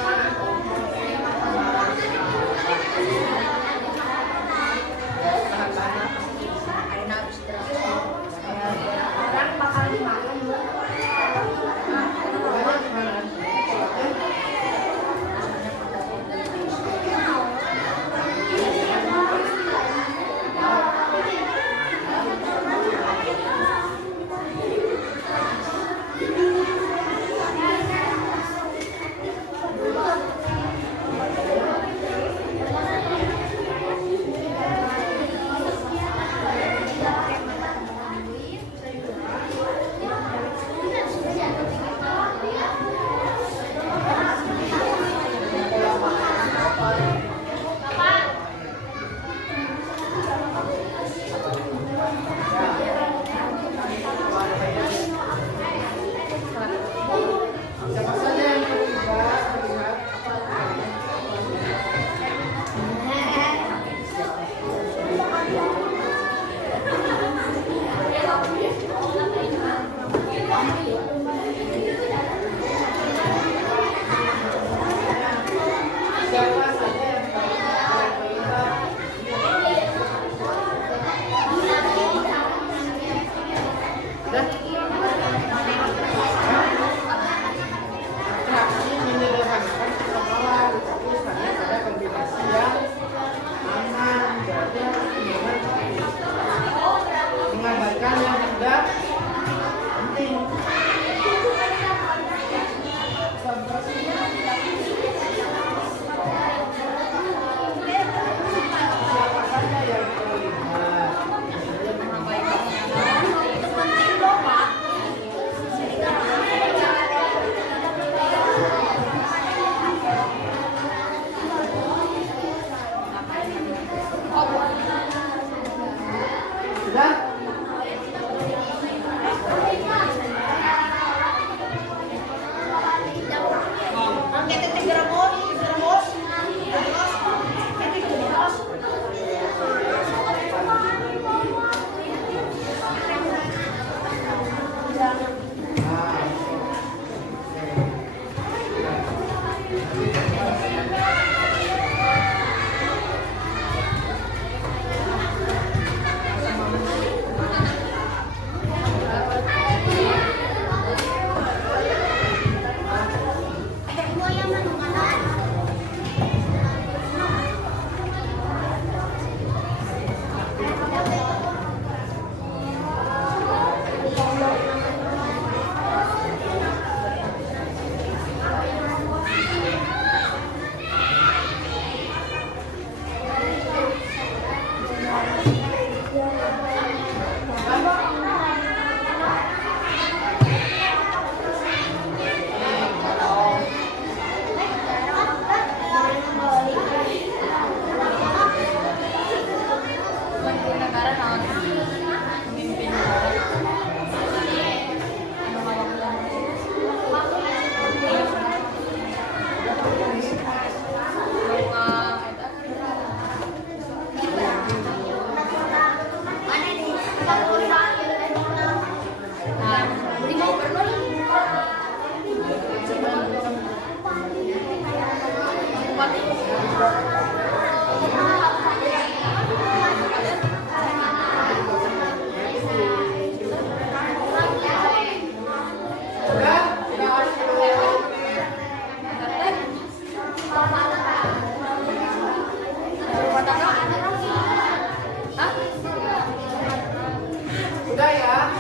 Sudah ya?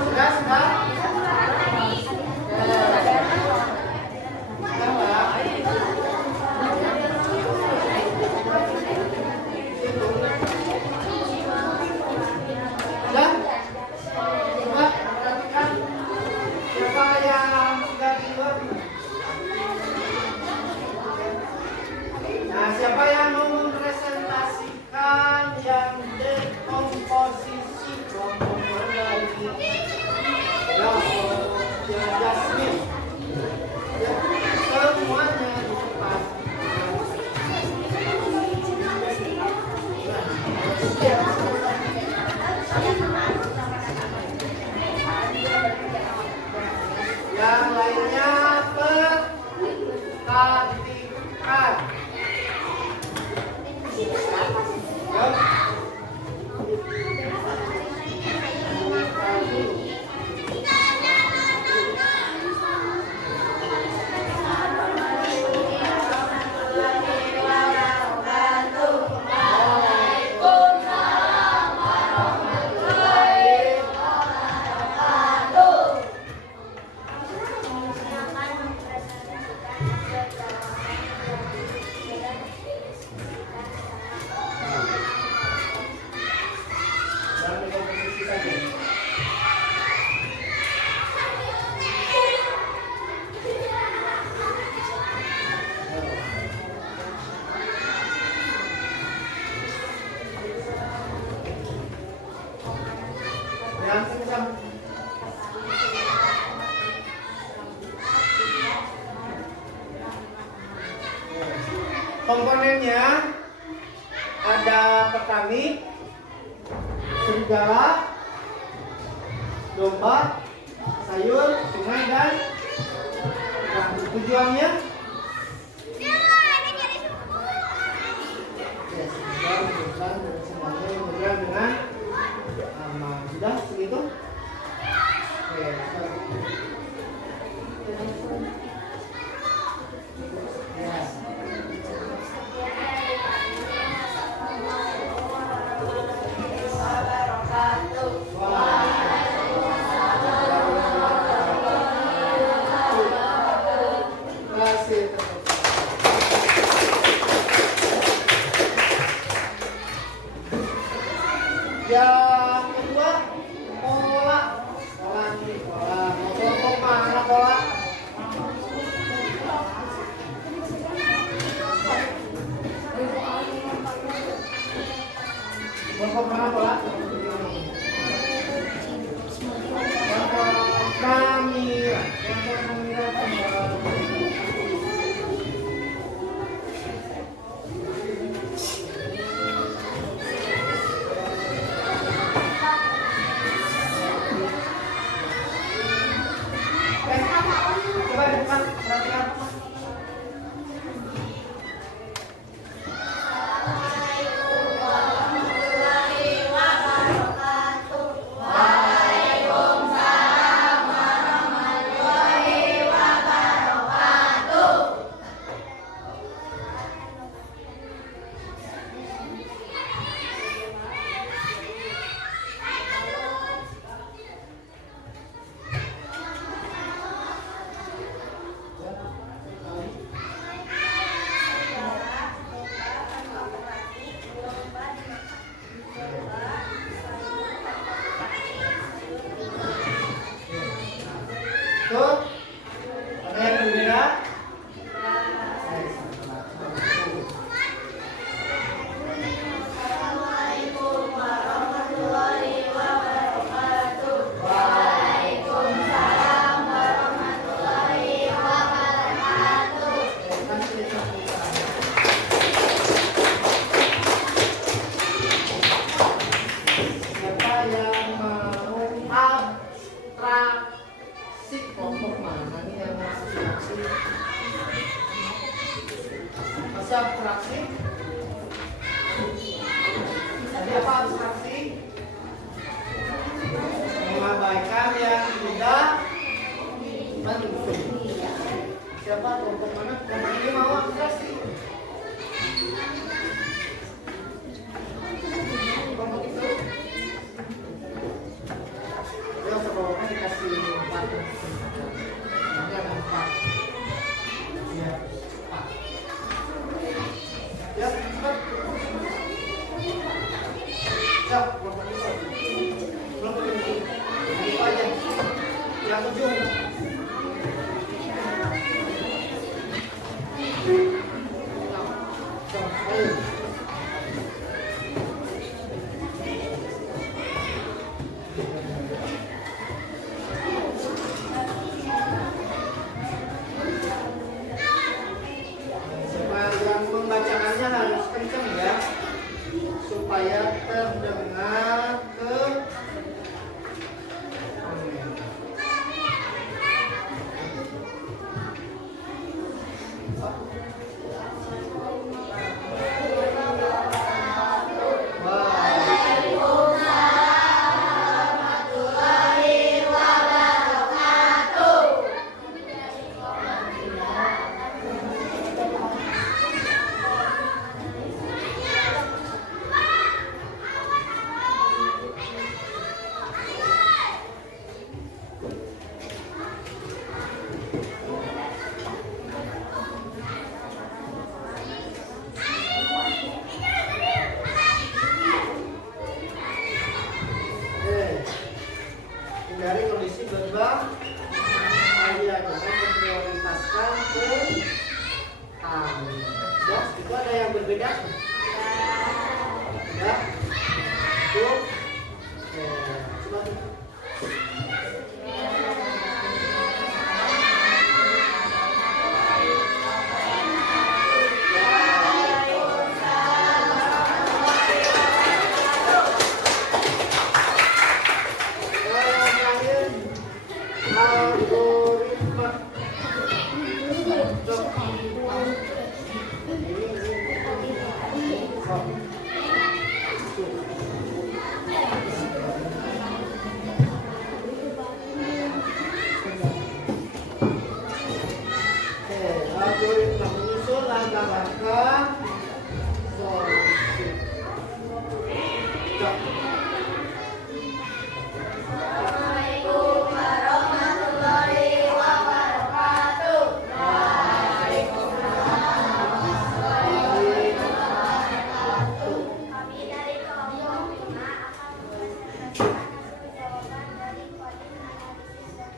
Sudah, sudah. Siapa yang mau mempresentasikan yang dekomposisi kelompok dari Jasmine? Ya, semuanya di depan. Yang lainnya perhatikan. Komponennya ada petani, serigala, domba, sayur, sungai, dan tujuannya semuanya dengan aman. Sudah segitu? Oke, yang kedua, pola. Mau kelompok mana pola? Kelompok mana pola? Kelompok Namira. Kelompok Namira Abstraksi. Tadi apa abstraksi? Mengabaikan yang tidak penting. Siapa kelompok mana? Kelompok ini mau abstraksi. Kelompok itu. Ya sekolahnya dikasih 4. Nanti ada 4. Ya, 4. Ya, cepat. Ya, kelompok itu. Kelompok itu. Itu aja. Yang ujung. Yang membacakannya harus kencang ya, supaya terdengar ke dari kondisi gerbang aja dengan memprioritaskan ke kami. Ya, itu ada yang berbeda? Ya, itu. Coba. Algoritma menyusun langkah-langkah solusi. Assalamualaikum warahmatullahi wabarakatuh. Kami dari kelompok 5 akan mempresentasikan hasil jawaban dari coding analisis dan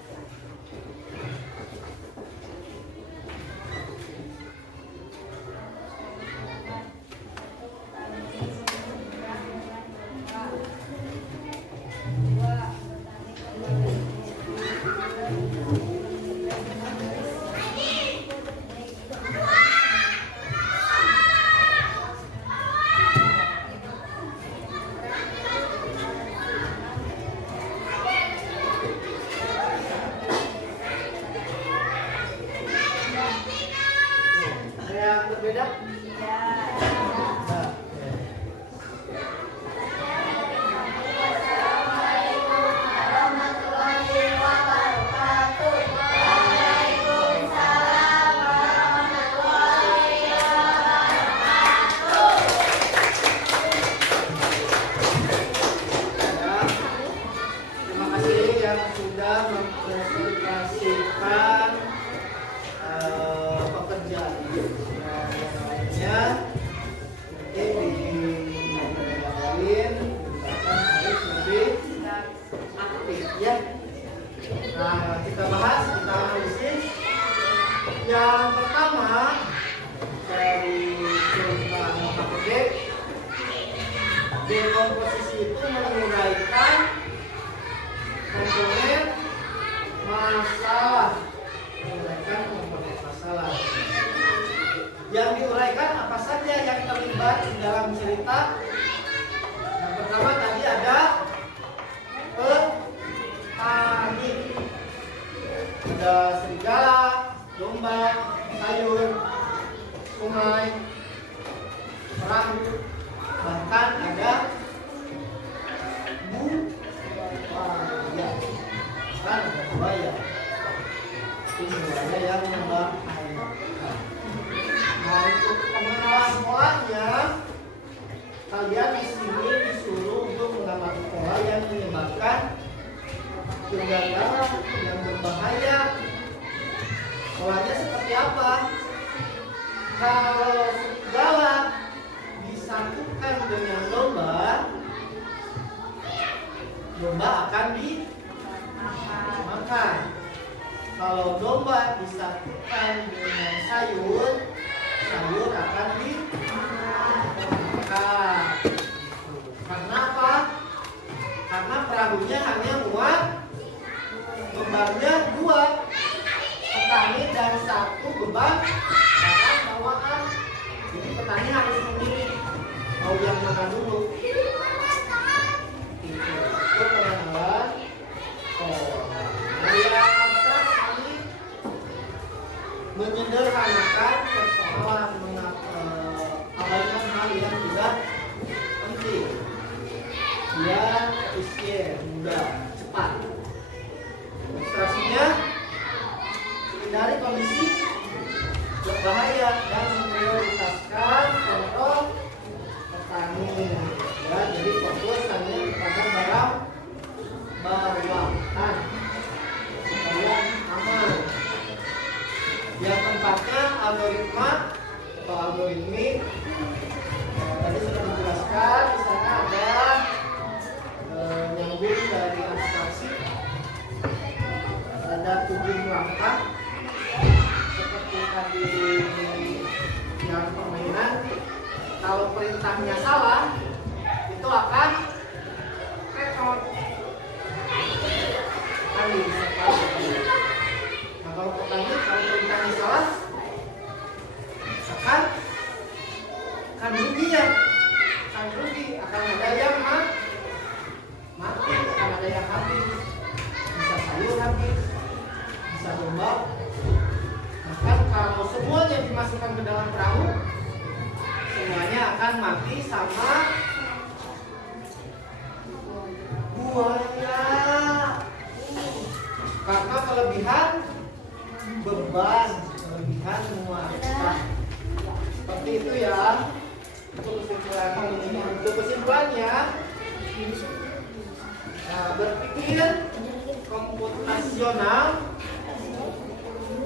Ada yang berbeda? Terima kasih yang sudah mempresentasikan pekerjaan yang lainnya. Mungkin di yang lain misalkan harus lebih aktif ya. Nah, kita bahas, kita analisis. Yang pertama dari perusahaan KPD, dekomposisi itu menguraikan komponen masalah. Menguraikan komponen masalah. Yang diuraikan apa saja yang terlibat di dalam cerita? Yang pertama tadi ada petani, ada serigala, domba, sayur, sungai, perahu, bahkan ada buaya. Kan ada buaya. Ini buaya yang berbahaya. Nah, untuk pengenalan polanya, kalian di sini disuruh untuk mengamati pola yang menyebabkan kegagalan yang berbahaya. Polanya seperti apa? Kalau serigala disatukan dengan domba, domba akan dimakan. Kalau domba disatukan dengan sayur, sayur akan dimakan. Karena apa? Karena perahunya hanya muat bebannya 2, petani dan 1 beban barang bawaan. Jadi petani harus memilih mau yang mana dulu. Itu pengenalan. Yang abstrak ini menyederhanakan persoalan, abaikan hal yang tidak penting, yang efisien, mudah, cepat. Ilustrasinya, hindari kondisi berbahaya dan memprioritaskan kontrol petani. Ya, jadi fokus hanya kepada barang bawaan supaya aman. Yang keempatnya algoritma atau algoritmik. Tadi sudah dijelaskan, di sana ada nyambung dari abstraksi. Ada 7 langkah seperti tadi yang permainan. Kalau perintahnya salah, itu akan repot. Tadi sekali. Nah, kalau perintahnya salah, akan rugi ya. Akan rugi, akan ada yang mati, akan ada yang habis. Bisa sayur habis, bisa domba. Bahkan kalau semuanya dimasukkan ke dalam perahu, semuanya akan mati sama buaya. Karena kelebihan beban, kelebihan muatan. Seperti itu ya. Untuk kesimpulannya, berpikir komputasional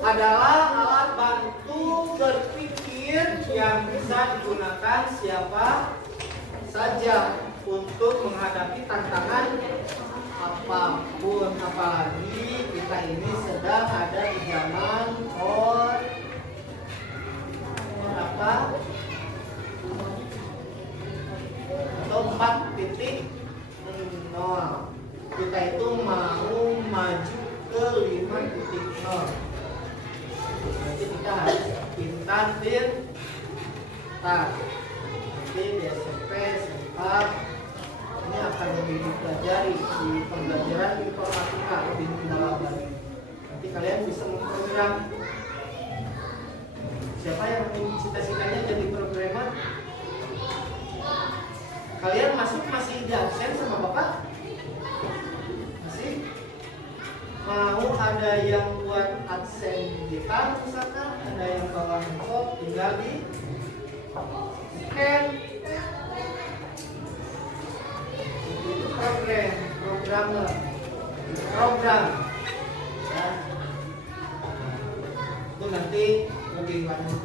adalah alat bantu berpikir yang bisa digunakan siapa saja untuk menghadapi tantangan apapun. Apalagi kita ini sedang ada di zaman apa? Atau 4.0. Kita itu mau maju ke 5.0. Jadi kita harus pintar. Nanti di SMP, SMA ini akan lebih dipelajari di pembelajaran informatika lebih mendalam lagi. Nanti kalian bisa memprogram. Siapa yang cita-citanya jadi programmer? Kalian masih di absen sama bapak? Masih? Mau ada yang buat absen di depan misalkan, ada yang bawa handphone, tinggal di scan. Itu programmer, program. Ya. Itu nanti lebih lanjut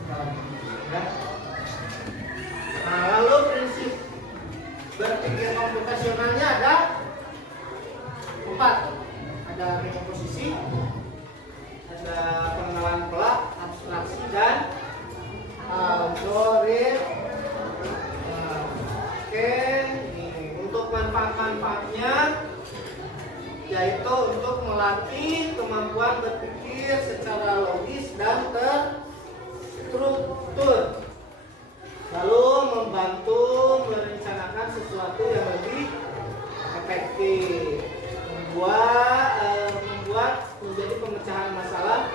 ya. Nah, lalu prinsip berpikir komputasionalnya ada 4. Ada rekomposisi, ada pengenalan pola, abstraksi, dan algoritma. Oke, untuk manfaat-manfaatnya yaitu untuk melatih kemampuan berpikir secara logis dan terstruktur, lalu membantu merencanakan sesuatu yang lebih efektif, membuat menjadi pemecahan masalah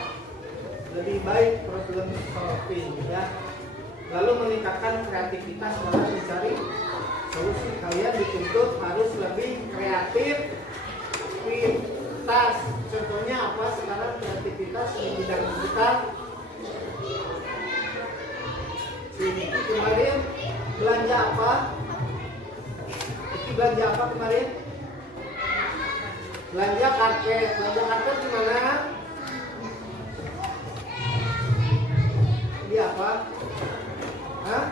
lebih baik, problem solving ya. lalu meningkatkan kreativitas dalam mencari solusi. Kalian dituntut harus lebih kreatif. Contohnya apa sekarang kreativitas di bidang digital? Ini kemarin belanja apa? Belanja apa kemarin? Belanja karpet. Belanja karpet di mana? Di apa? Hah?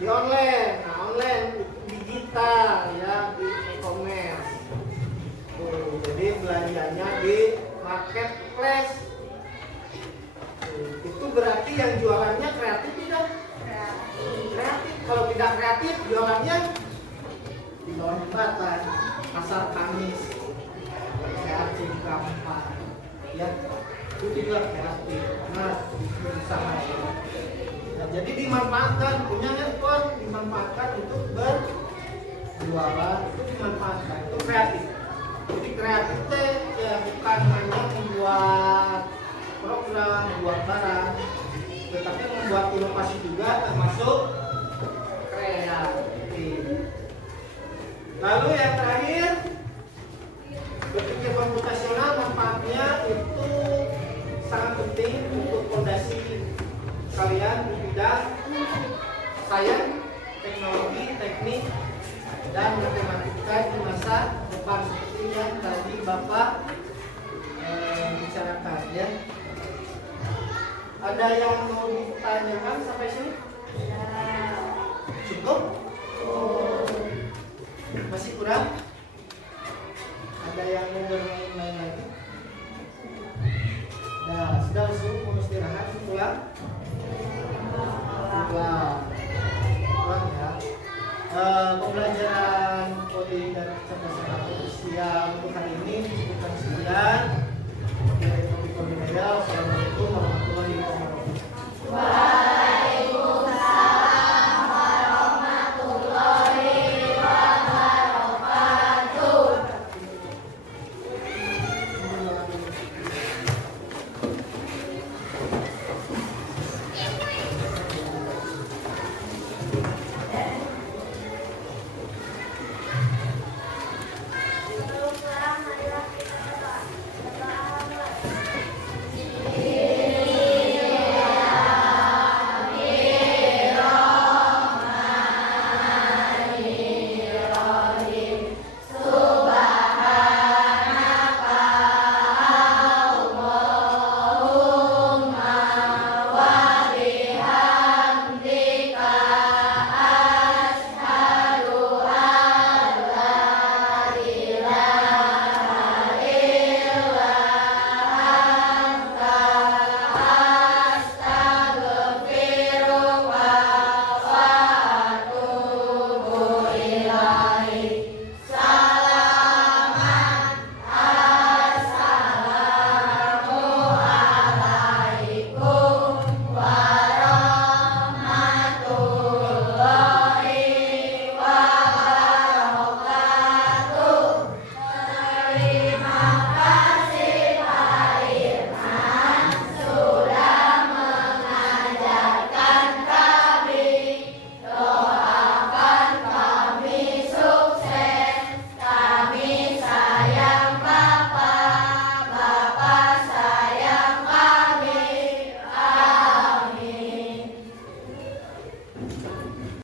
Di online. Nah, online digital ya, di e-commerce. Jadi belanjanya di marketplace. Itu berarti yang jualannya kreatif tidak? Kreatif. Kalau tidak kreatif, jualannya di bawah jembatan, pasar Kamis, kreatif gampang, ya itu juga kreatif. Nah, usaha. Nah, jadi dimanfaatkan, punya handphone dimanfaatkan untuk berjualan, itu dimanfaatkan, itu kreatif. Jadi kreatif teh ya bukan hanya membuat program, membuat barang, tetapi membuat inovasi juga termasuk kreatif. Lalu yang terakhir, berpikir komputasional manfaatnya itu sangat penting untuk fondasi kalian di bidang sains, teknologi, teknik, dan matematika di masa depan seperti yang tadi Bapak bicarakan ya. Ada yang mau ditanyakan sampai sini? Cukup? Masih kurang? Ada yang mau bermain-main lagi? Nah, sudah suruh mau istirahat pulang.